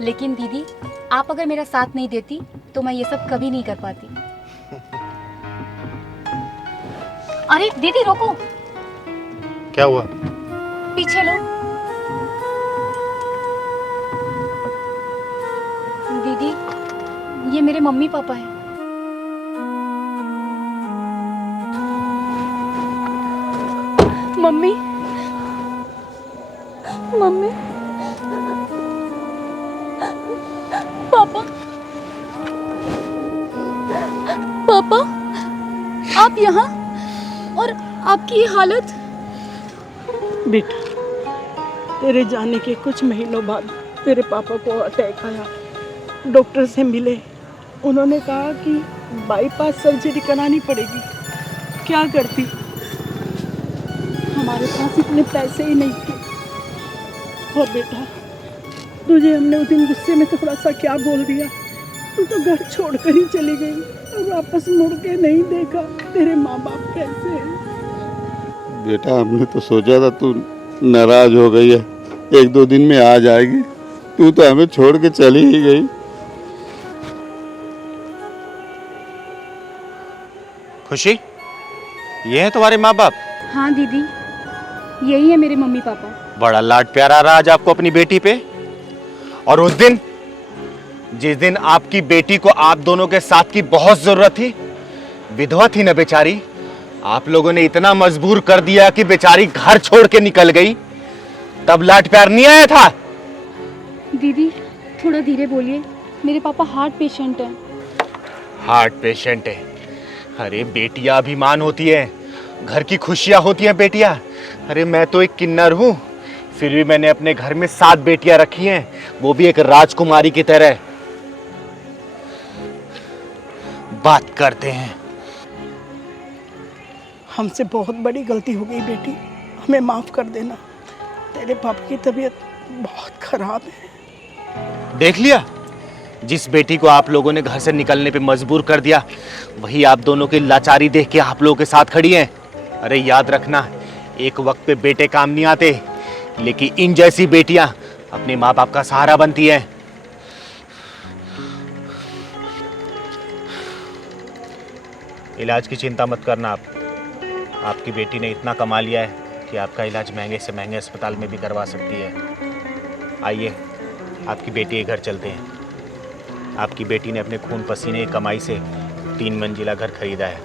लेकिन दीदी, आप अगर मेरा साथ नहीं देती तो मैं ये सब कभी नहीं कर पाती। अरे दीदी रोको, क्या हुआ? पीछे लो। दीदी, ये मेरे मम्मी पापा हैं। मम्मी, मम्मी, पापा, पापा, आप यहाँ, और आपकी ये हालत। बेटा, तेरे जाने के कुछ महीनों बाद तेरे पापा को अटैक आया। डॉक्टर से मिले, उन्होंने कहा कि बाईपास सर्जरी करानी पड़ेगी। क्या करती, हमारे पास इतने पैसे ही नहीं थे। और बेटा, तुझे हमने उस दिन गुस्से में थोड़ा सा क्या बोल दिया, तू तो घर छोड़कर ही चली गई और वापस मुड़ के नहीं देखा। तेरे माँ बाप कैसे हैं? बेटा हमने तो सोचा था तू नाराज हो गई है, 1-2 दिन में आ जाएगी, तू तो हमें छोड़ के चली ही गई। खुशी, ये है तुम्हारे माँ बाप? हाँ दीदी, यही है मेरे मम्मी पापा। बड़ा लाड प्यार आ रहा आज आपको अपनी बेटी पे। और उस दिन, जिस दिन आपकी बेटी को आप दोनों के साथ की बहुत जरूरत थी, विधवा थी ना बेचारी, आप लोगों ने इतना मजबूर कर दिया कि बेचारी घर छोड़ के निकल गई, तब लाड प्यार नहीं आया था? दीदी थोड़ा धीरे बोलिए, मेरे पापा हार्ट पेशेंट हैं। हार्ट पेशेंट है? अरे बेटियां अभिमान होती है, घर की खुशियां होती हैं बेटियां। अरे मैं तो एक किन्नर हूं, फिर भी मैंने अपने घर में 7 बेटियां रखी हैं, वो भी एक राजकुमारी की तरह। बात करते हैं। हमसे बहुत बड़ी गलती हो गई बेटी, हमें माफ़ कर देना। तेरे पापा की तबीयत बहुत खराब है। देख लिया, जिस बेटी को आप लोगों ने घर से निकलने पे मजबूर कर दिया, वही आप दोनों की लाचारी देख के आप लोगों के साथ खड़ी हैं। अरे याद रखना, एक वक्त पे बेटे काम नहीं आते, लेकिन इन जैसी बेटियां अपने माँ बाप का सहारा बनती हैं। इलाज की चिंता मत करना आप। आपकी बेटी ने इतना कमा लिया है कि आपका इलाज महंगे से महंगे अस्पताल में भी करवा सकती है। आइए, आपकी बेटी के घर चलते हैं। आपकी बेटी ने अपने खून पसीने की कमाई से 3 मंजिला घर खरीदा है।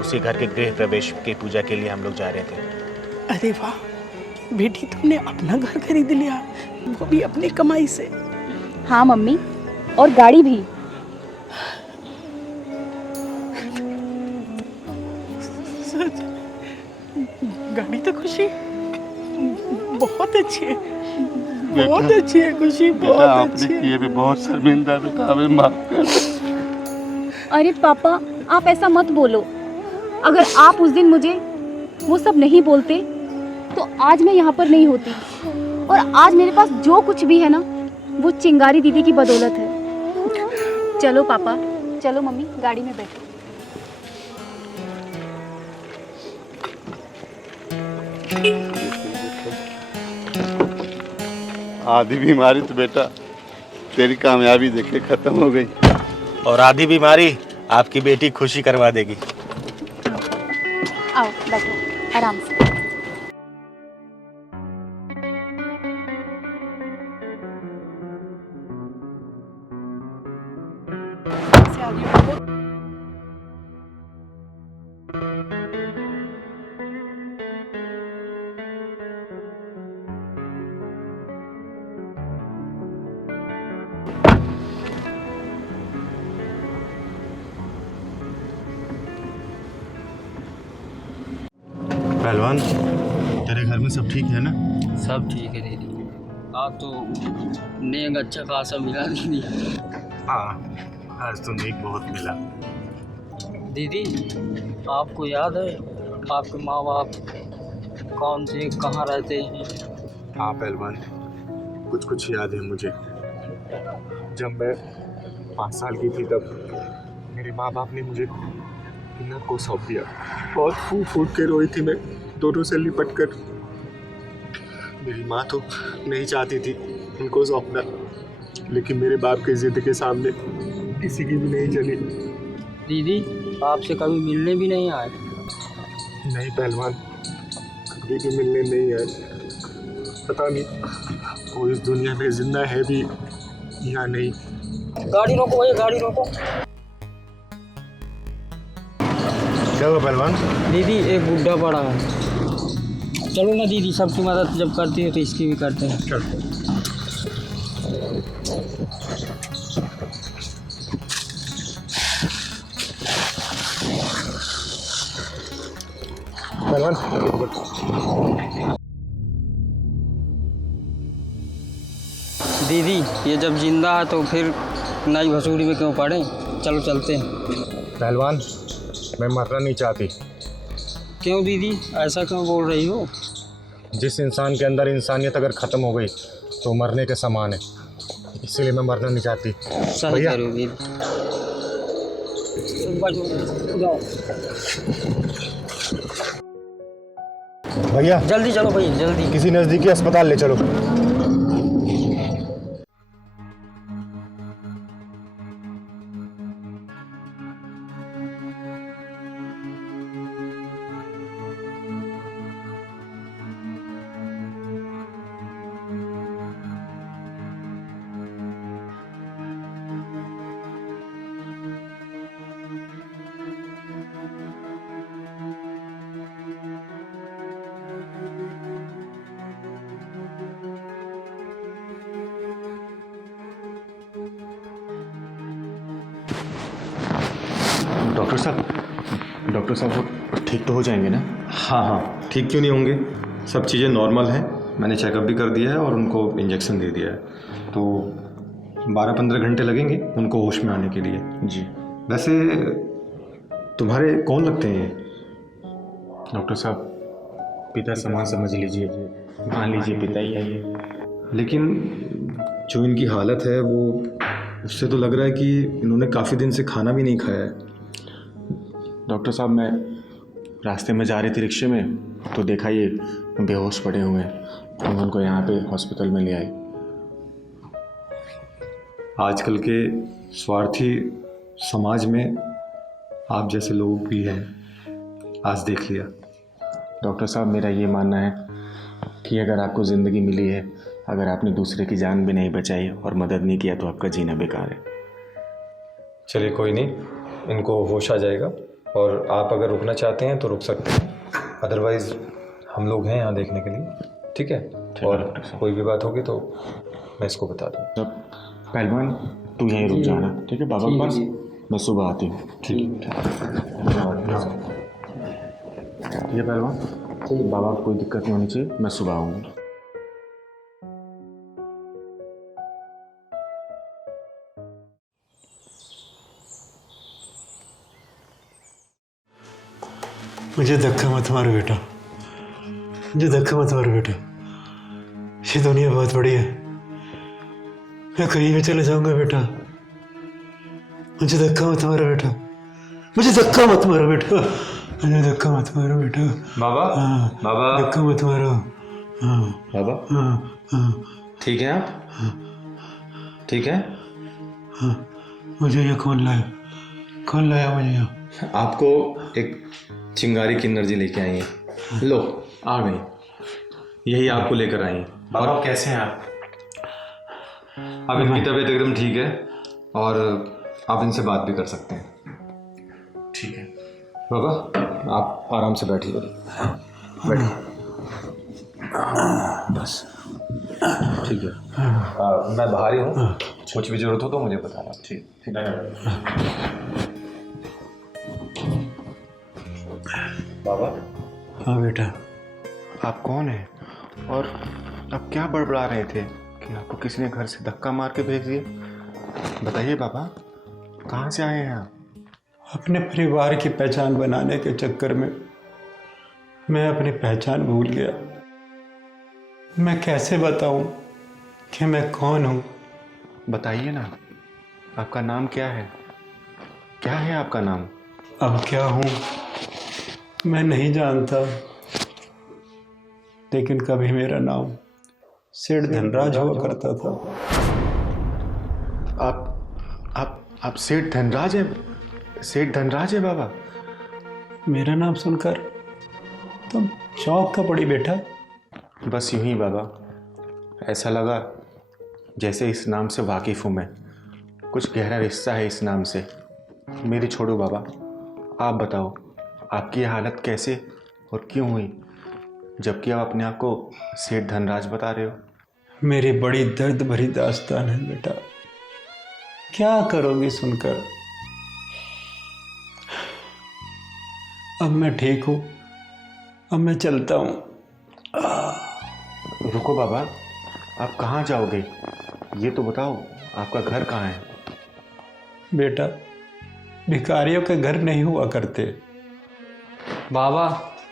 उसी घर के गृह प्रवेश की पूजा के लिए हम लोग जा रहे थे। अरे वाह बेटी, तुमने अपना घर खरीद लिया, वो भी अपनी कमाई से। हाँ मम्मी, और गाड़ी भी। सच? गाड़ी तो खुशी बहुत अच्छी है, बहुत अच्छी है खुशी, बहुत अच्छी है। ये भी बहुत शर्मिंदा, बेटा हमें माफ कर। अरे पापा, आप ऐसा मत बोलो। अगर आप उस दिन मुझे वो सब नहीं बोलते तो आज मैं यहाँ पर नहीं होती। और आज मेरे पास जो कुछ भी है ना, वो चिंगारी दीदी की बदौलत है। चलो पापा, चलो मम्मी, गाड़ी में बैठो। आधी बीमारी तो बेटा तेरी कामयाबी देखे खत्म हो गई, और आधी बीमारी आपकी बेटी खुशी करवा देगी। आओ बैठो आराम से। पहलवान, तेरे घर में सब ठीक है ना? सब ठीक है दीदी। आज तो नेक अच्छा खासा मिला दीदी। हाँ, आज तो नेक बहुत मिला। दीदी आपको याद है आपके माँ बाप कौन से कहाँ रहते हैं? हाँ पहलवान, कुछ कुछ याद है मुझे। जब मैं 5 साल की थी तब मेरे माँ बाप ने मुझे किन्नर को सौंप दिया। बहुत फूट फूट के रोई थी मैं, दोनों से लिपट कर। मेरी माँ तो नहीं चाहती थी उनको सौंपना, लेकिन मेरे बाप की जिद के सामने किसी की भी नहीं चली। दीदी आपसे कभी मिलने भी नहीं आए? नहीं पहलवान, कभी भी मिलने नहीं आए। पता नहीं वो इस दुनिया में जिंदा है भी या नहीं। गाड़ी रोको भैया, गाड़ी रोको। क्या हुआ पहलवान? दीदी एक बुढ़ा पड़ा है। चलो ना दीदी, सबकी मदद जब करती है तो इसकी भी करते हैं। चल। पहलवान, दीदी ये जब जिंदा है तो फिर चिकनाई भसूड़ी में क्यों पड़े, चलो चलते हैं। पहलवान, मैं मरना नहीं चाहती। क्यों दीदी, ऐसा क्यों बोल रही हो? जिस इंसान के अंदर इंसानियत अगर ख़त्म हो गई तो मरने के समान है, इसीलिए मैं मरना नहीं चाहती। सही भैया। कह रहे हो दीदी। जाओ भैया, जल्दी चलो भैया, जल्दी। किसी नज़दीकी अस्पताल ले चलो। डॉक्टर साहब वो ठीक तो हो जाएंगे ना? हाँ हाँ, ठीक क्यों नहीं होंगे, सब चीज़ें नॉर्मल हैं। मैंने चेकअप भी कर दिया है और उनको इंजेक्शन दे दिया है, तो 12-15 घंटे लगेंगे उनको होश में आने के लिए। जी। वैसे तुम्हारे कौन लगते हैं ये? डॉक्टर साहब, पिता समान समझ लीजिए, मान लीजिए पिता ही है ये। लेकिन जो इनकी हालत है वो, उससे तो लग रहा है कि इन्होंने काफ़ी दिन से खाना भी नहीं खाया है। डॉक्टर साहब, मैं रास्ते में जा रही थी रिक्शे में, तो देखा ये बेहोश पड़े हुए हैं, तो मैं उनको यहाँ पे हॉस्पिटल में ले आई। आजकल के स्वार्थी समाज में आप जैसे लोग भी हैं, आज देख लिया। डॉक्टर साहब, मेरा ये मानना है कि अगर आपको ज़िंदगी मिली है, अगर आपने दूसरे की जान भी नहीं बचाई और मदद नहीं किया, तो आपका जीना बेकार है। चलिए कोई नहीं, इनको होश आ जाएगा, और आप अगर रुकना चाहते हैं तो रुक सकते हैं, अदरवाइज़ हम लोग हैं यहाँ देखने के लिए। ठीक है? और कोई भी बात होगी तो मैं इसको बता दूँ। पहलवान, तू यहीं रुक जाना, ठीक है बाबा के पास, मैं सुबह आती हूँ। ठीक है पहलवान, बाबा को कोई दिक्कत नहीं होनी चाहिए, मैं सुबह आऊँगा। मुझे धक्का मत मारो बेटा, मुझे धक्का मत मारो बेटा, ये दुनिया बहुत बड़ी है, मैं कहीं भी चले जाऊंगा बेटा, मुझे धक्का मत मारो बेटा, मुझे धक्का मत मारो बेटा, मुझे धक्का मत मारो बेटा। बाबा, हाँ, बाबा, धक्का मत मारो। हाँ बाबा, हाँ हाँ ठीक है आप? ठीक है? हाँ, मुझे ये कौन लाया, कौन लाया मुझे यहाँ? आपको एक चिंगारी की एनर्जी लेके आई है, लो आ गई, यही आपको लेकर आई है। बाबा कैसे हैं आप? अब इनकी तबीयत एकदम ठीक है और आप इनसे बात भी कर सकते हैं। ठीक है बाबा, आप आराम से बैठिए, बैठिए, बस ठीक है। मैं बाहर ही हूँ, कुछ भी जरूरत हो तो मुझे बताना। ठीक ठीक है बाबा। हाँ बेटा। आप कौन हैं और आप क्या बड़बड़ा रहे थे कि आपको किसी ने घर से धक्का मार के भेज दिया? बताइए बाबा, कहाँ से आए हैं आप? अपने परिवार की पहचान बनाने के चक्कर में मैं अपनी पहचान भूल गया। मैं कैसे बताऊं कि मैं कौन हूं? बताइए ना, आपका नाम क्या है? क्या है आपका नाम? अब क्या हूं मैं नहीं जानता, लेकिन कभी मेरा नाम सेठ धनराज हुआ करता था। आप सेठ धनराज हैं? सेठ धनराज है बाबा? मेरा नाम सुनकर तुम चौंक का पड़ी बेटा। बस यूं ही बाबा, ऐसा लगा जैसे इस नाम से वाकिफ़ हूँ मैं, कुछ गहरा रिश्ता है इस नाम से। मेरी छोड़ो बाबा, आप बताओ आपकी ये हालत कैसे और क्यों हुई, जबकि आप अपने आप को सेठ धनराज बता रहे हो? मेरी बड़ी दर्द भरी दास्तान है बेटा, क्या करोगी सुनकर। अब मैं ठीक हूँ, अब मैं चलता हूँ। रुको बाबा, आप कहाँ जाओगे ये तो बताओ, आपका घर कहाँ है? बेटा, भिखारियों के घर नहीं हुआ करते। बाबा,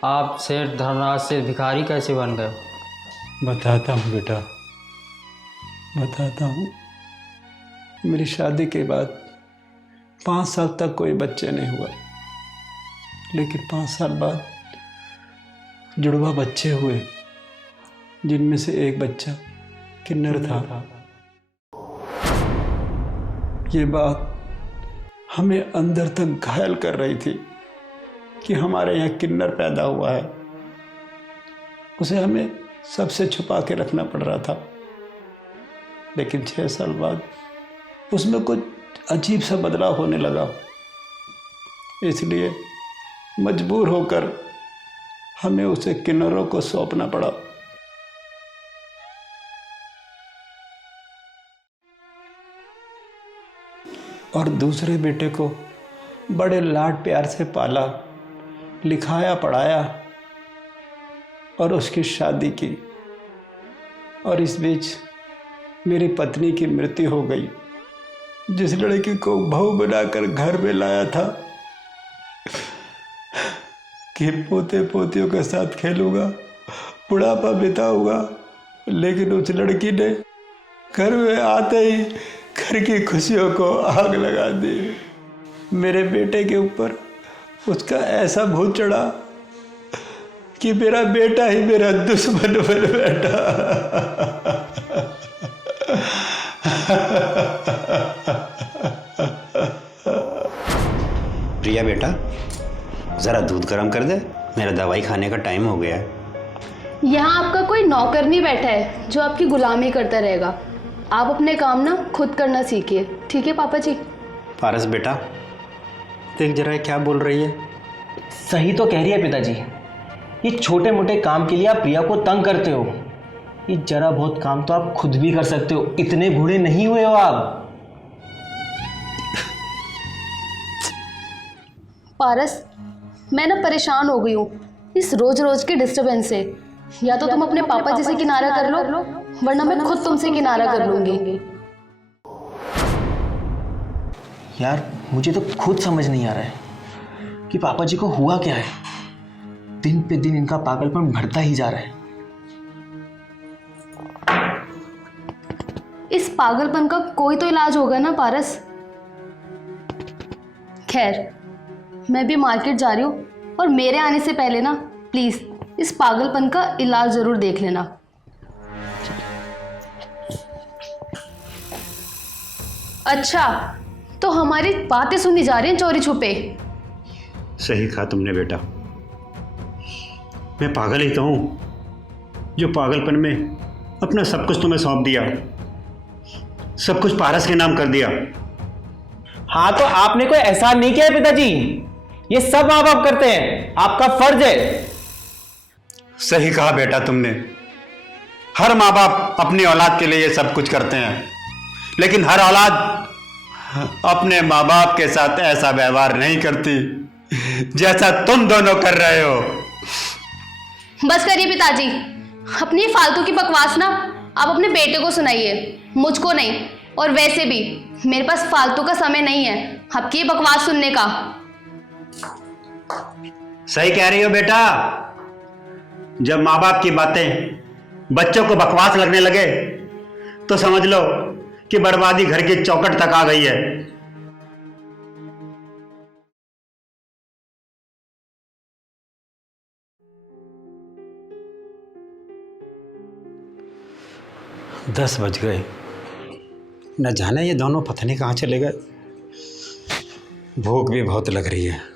आप सेठ धर्मराज से भिखारी कैसे बन गए? बताता हूँ बेटा, बताता हूँ। मेरी शादी के बाद 5 साल तक कोई बच्चे नहीं हुआ, लेकिन 5 साल बाद जुड़वा बच्चे हुए, जिनमें से एक बच्चा किन्नर था। ये बात हमें अंदर तक घायल कर रही थी कि हमारे यहाँ किन्नर पैदा हुआ है। उसे हमें सबसे छुपा के रखना पड़ रहा था, लेकिन 6 साल बाद उसमें कुछ अजीब सा बदलाव होने लगा। इसलिए मजबूर होकर हमें उसे किन्नरों को सौंपना पड़ा। और दूसरे बेटे को बड़े लाड प्यार से पाला, लिखाया, पढ़ाया और उसकी शादी की। और इस बीच मेरी पत्नी की मृत्यु हो गई। जिस लड़की को बहू बनाकर घर में लाया था कि पोते पोतियों के साथ खेलूंगा, बुढ़ापा बिताऊंगा, लेकिन उस लड़की ने घर में आते ही घर की खुशियों को आग लगा दी। मेरे बेटे के ऊपर उसका ऐसा भूत चढ़ा कि मेरा बेटा ही मेरा दुश्मन बन बैठा। प्रिया बेटा, ज़रा दूध गर्म कर दे, मेरा दवाई खाने का टाइम हो गया है। यहाँ आपका कोई नौकर नहीं बैठा है जो आपकी गुलामी करता रहेगा। आप अपने काम ना खुद करना सीखिए, ठीक है पापा जी? पारस बेटा, देख जरा क्या बोल रही है। सही तो कह रही है पिताजी। ये छोटे मोटे काम के लिए आप प्रिया को तंग करते हो। ये जरा बहुत काम तो आप खुद भी कर सकते हो, इतने बूढ़े नहीं हुए हो आप। पारस, मैं ना परेशान हो गई हूँ इस रोज रोज के डिस्टरबेंस से। या तो तुम अपने पापा जी से किनारा कर लो, वरना मैं खुद तुमसे किनारा कर लूंगी। यार, मुझे तो खुद समझ नहीं आ रहा है कि पापा जी को हुआ क्या है। दिन पे दिन इनका पागलपन बढ़ता ही जा रहा है। इस पागलपन का कोई तो इलाज होगा ना पारस? खैर, मैं भी मार्केट जा रही हूँ और मेरे आने से पहले ना प्लीज इस पागलपन का इलाज जरूर देख लेना। अच्छा, तो हमारी बातें सुनी जा रही हैं चोरी छुपे? सही कहा तुमने बेटा, मैं पागल ही तो हूँ जो पागलपन में अपना सब कुछ तुम्हें सौंप दिया, सब कुछ पारस के नाम कर दिया। हाँ, तो आपने कोई एहसान नहीं किया है पिताजी। ये सब माँ बाप करते हैं, आपका फर्ज है। सही कहा बेटा तुमने, हर माँ बाप अपनी औलाद के लिए ये सब कुछ करते हैं, लेकिन हर औलाद अपने माँ बाप के साथ ऐसा व्यवहार नहीं करती जैसा तुम दोनों कर रहे हो। बस करिए पिताजी, अपनी फालतू की बकवास ना आप अपने बेटे को सुनाइए, मुझको नहीं। और वैसे भी मेरे पास फालतू का समय नहीं है आपकी बकवास सुनने का। सही कह रही हो बेटा, जब माँ बाप की बातें बच्चों को बकवास लगने लगे तो समझ लो कि बर्बादी घर की चौखट तक आ गई है। दस बज गए, न जाने ये दोनों पता नहीं कहाँ चले गए। भूख भी बहुत लग रही है।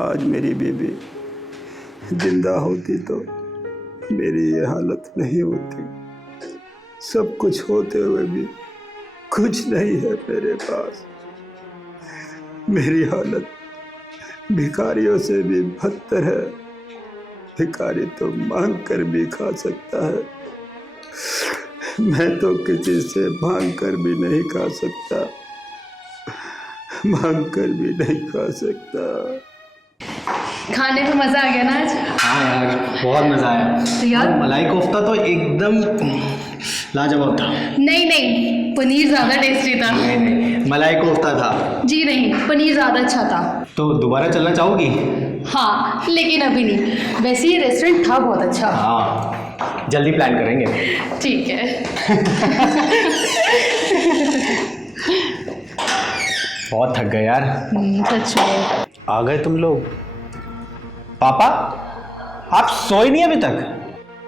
आज मेरी बीबी जिंदा होती तो मेरी ये हालत नहीं होती। सब कुछ होते हुए भी कुछ नहीं है मेरे पास। मेरी हालत भिखारियों से भी बदतर है। भिखारी तो मांग कर भी खा सकता है, मैं तो किसी से मांग कर भी नहीं खा सकता, मांग कर भी नहीं खा सकता। खाने में मज़ा आ गया ना आज? हाँ यार, बहुत मज़ा आया। तो यार मलाई कोफ्ता तो एकदम लाजवाब था। नहीं, पनीर ज़्यादा टेस्टी था। नहीं, मलाई कोफ्ता था। जी नहीं, पनीर ज़्यादा अच्छा था। तो दोबारा चलना चाहोगी? हाँ, लेकिन अभी नहीं। वैसे ये रेस्टोरेंट था बहुत अच्छा। हाँ, जल्दी प्लान करेंगे। ठीक है। बहुत थक गए यार। सच में। आ गए तुम लोग। पापा, आप सोए नहीं अभी तक?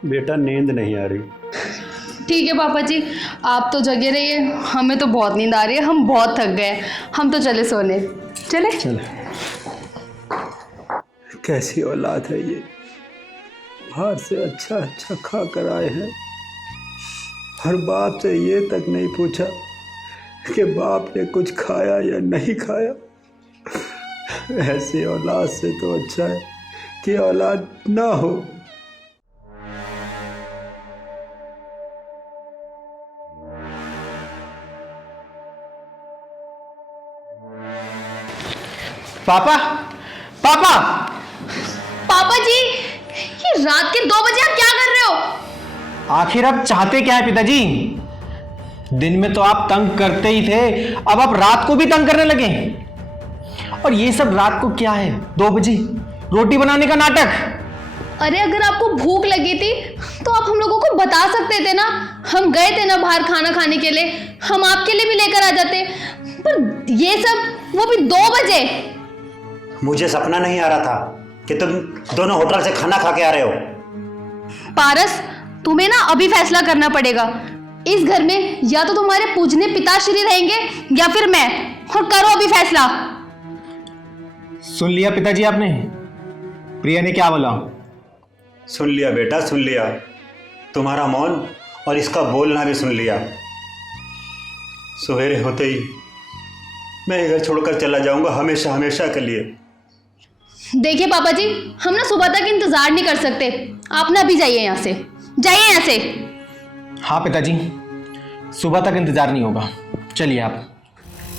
बेटा नींद नहीं आ रही। ठीक है पापा जी, आप तो जगे रहिए, हमें तो बहुत नींद आ रही है, हम बहुत थक गए, हम तो चले सोने। चले? कैसी औलाद है ये, बाहर से अच्छा अच्छा खा कर आए हैं और बाप से ये तक नहीं पूछा कि बाप ने कुछ खाया या नहीं खाया। ऐसी औलाद से तो अच्छा है कि औलाद ना हो। पापा, पापा, पापा जी, ये रात के 2 बजे आप क्या कर रहे हो? आखिर आप चाहते क्या है पिताजी? दिन में तो आप तंग करते ही थे, अब आप रात को भी तंग करने लगे। और ये सब रात को क्या है? 2 बजे रोटी बनाने का नाटक। अरे अगर आपको भूख लगी थी तो आप हम लोगों को बता सकते थे ना। हम गए थे ना बाहर खाना खाने के लिए, हम आपके लिए भी लेकर आ जाते। पर ये सब वो भी 2 बजे। मुझे सपना नहीं आ रहा था कि तुम दोनों होटल से खाना खा के आ रहे हो। पारस, तुम्हें ना अभी फैसला करना पड़ेगा। इस घर में या तो तुम्हारे पूजने पिताश्री रहेंगे या फिर मैं, और करो अभी फैसला। सुन लिया पिताजी आपने? प्रिया ने क्या बोला? सुन लिया बेटा, सुन लिया। तुम्हारा मौन और इसका बोलना भी सुन लिया। सवेरे होते ही मैं ये घर छोड़कर चला जाऊंगा, हमेशा हमेशा के लिए। देखिए पापा जी, हम ना सुबह तक इंतजार नहीं कर सकते। आप ना अभी जाइए यहाँ से, जाइए यहाँ से। हाँ पिताजी, सुबह तक इंतजार नहीं होगा, चलिए आप।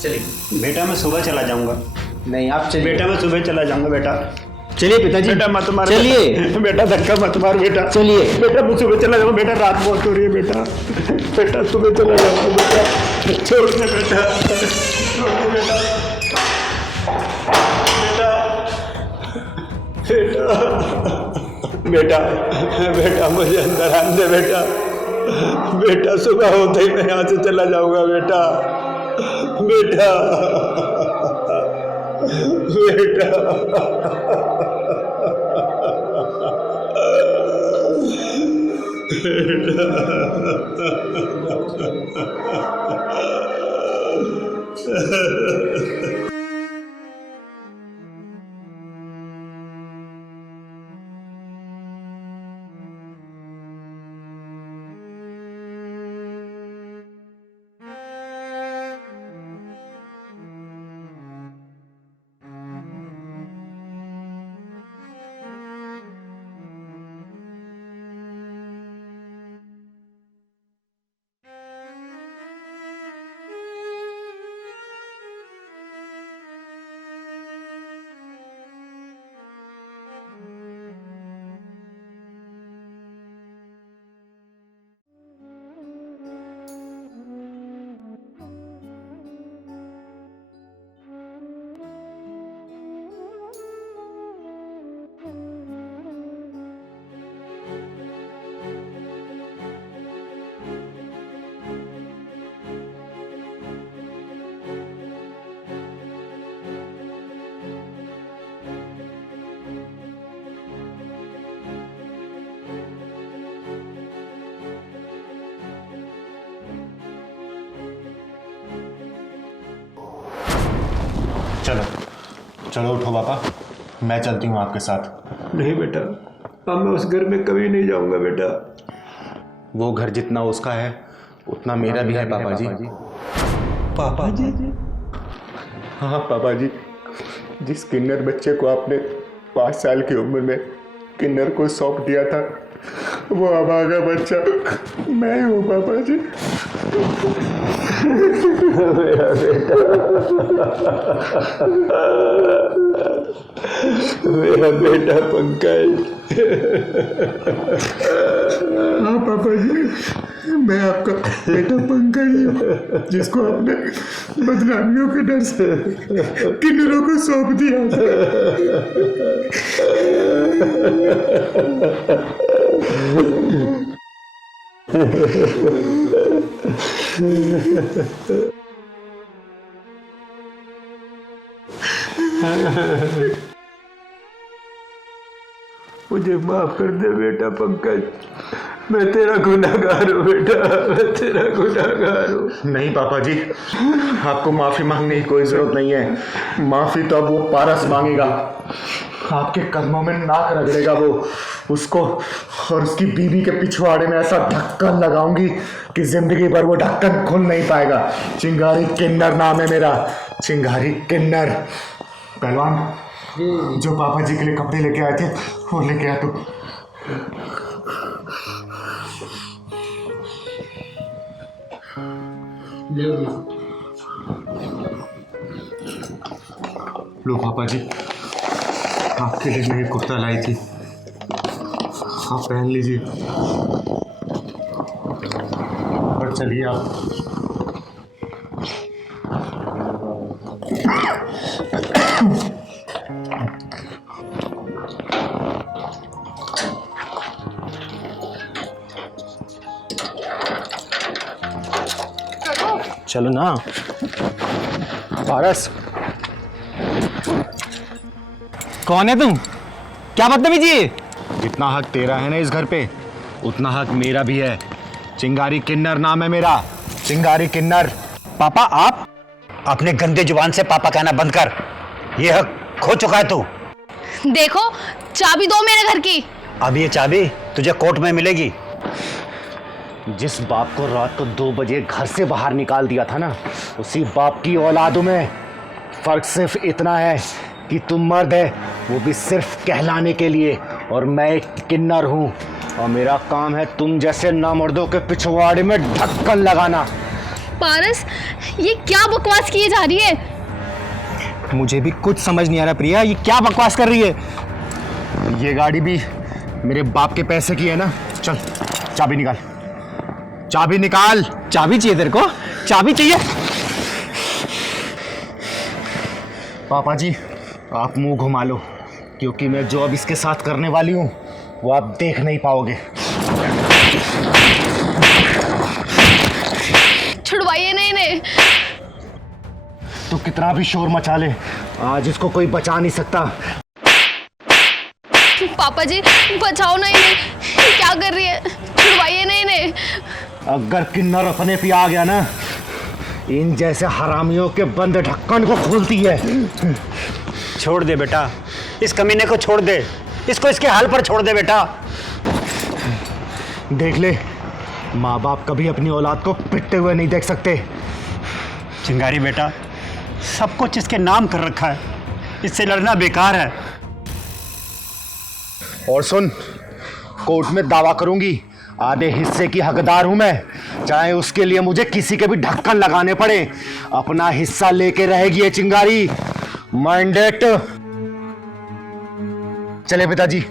चलिए बेटा, मैं सुबह चला जाऊंगा। नहीं आप चलिए बेटा, मैं सुबह चला जाऊंगा। बेटा चलिए पिताजी। बेटा मत मार। चलिए बेटा, धक्का मत मार बेटा। चलिए बेटा, मैं सुबह चला जाऊंगा। बेटा, रात बहुत हो रही है बेटा। बेटा, सुबह चला जाऊंगा बेटा। छोड़ दे बेटा, छोड़ दे बेटा। बेटा, बेटा, बेटा, मुझे अंदर आने दे बेटा। बेटा, सुबह होते ही मैं यहाँ से चला जाऊंगा बेटा। बेटा, बेटा। चलो चलो उठो पापा, मैं चलती हूँ आपके साथ। नहीं बेटा, अब मैं उस घर में कभी नहीं जाऊंगा बेटा। वो घर जितना उसका है उतना मेरा भी है पापा जी। पापा जी? हाँ पापा जी, जिस किन्नर बच्चे को आपने 5 साल की उम्र में किन्नर को सौंप दिया था, वो अभागा बच्चा मैं ही हूँ पापा जी। मेरा बेटा, मेरा बेटा पंकज। हाँ पापा जी, मैं आपका बेटा पंकज ही हूँ, जिसको आपने बदनामियों के डर से किन्नरों को सौंप दिया मुझे माफ कर दे बेटा पंकज, मैं तेरा गुनहगार हूँ बेटा, मैं तेरा गुनहगार हूँ। नहीं पापा जी, आपको माफी मांगने की कोई जरूरत नहीं है। माफी तो अब वो पारस मांगेगा। आपके कदमों में नाक रगड़ेगा वो। उसको और उसकी बीवी के पिछवाड़े में ऐसा ढक्कन लगाऊंगी कि जिंदगी भर वो ढक्कन खुल नहीं पाएगा। चिंगारी किन्नर नाम है मेरा, चिंगारी किन्नर। पहलवान, जो पापा जी के लिए कपड़े लेके आए थे वो लेके आ तू। लो पापा जी, आपके लिए मैं कुर्ता लाई थी, आप पहन लीजिए और चलिए आप। चलो ना। पारस, कौन है तुम? क्या बदतमीजी है? जितना हक तेरा है ना इस घर पे, उतना हक मेरा भी है। चिंगारी किन्नर नाम है मेरा, चिंगारी किन्नर। पापा, आप अपने गंदे जुबान से पापा कहना बंद कर। ये हक खो चुका है तू। देखो, चाबी दो मेरे घर की। अब ये चाबी तुझे कोर्ट में मिलेगी। जिस बाप को रात को 2 बजे घर से बाहर निकाल दिया था ना, उसी बाप की औलादों में फर्क सिर्फ इतना है कि तुम मर्द है, वो भी सिर्फ कहलाने के लिए, और मैं एक किन्नर हूँ, और मेरा काम है तुम जैसे नामर्दों के पिछवाड़े में ढक्कन लगाना। पारस, ये क्या बकवास किए जा रही है? मुझे भी कुछ समझ नहीं आ रहा प्रिया, ये क्या बकवास कर रही है? ये गाड़ी भी मेरे बाप के पैसे की है ना। चल, चाबी निकाल, चाबी निकाल। चाबी चाहिए तेरे को? चाबी चाहिए? पापा जी, आप मुंह घुमा लो, क्योंकि मैं जो अब इसके साथ करने वाली हूँ वो आप देख नहीं पाओगे। छुड़वाइए नहीं इन्हें। तो कितना भी शोर मचा ले, आज इसको कोई बचा नहीं सकता। पापा जी, बचाओ ना इन्हें। ये क्या कर रही है? छुड़वाइए नहीं इन्हें। अगर किन्नर अपने पे आ गया ना, इन जैसे हरामियों के बंद ढक्कन को खोलती है। छोड़ दे बेटा, इस कमीने को छोड़ दे, इसको इसके हाल पर छोड़ दे बेटा। देख ले, माँ बाप कभी अपनी औलाद को पिटते हुए नहीं देख सकते। चिंगारी बेटा, सब कुछ इसके नाम कर रखा है, इससे लड़ना बेकार है। और सुन, कोर्ट में दावा करूंगी, आधे हिस्से की हकदार हूं मैं, चाहे उसके लिए मुझे किसी के भी ढक्कन लगाने पड़े। अपना हिस्सा लेके रहेगी ये चिंगारी। माइंडेड। चले पिताजी।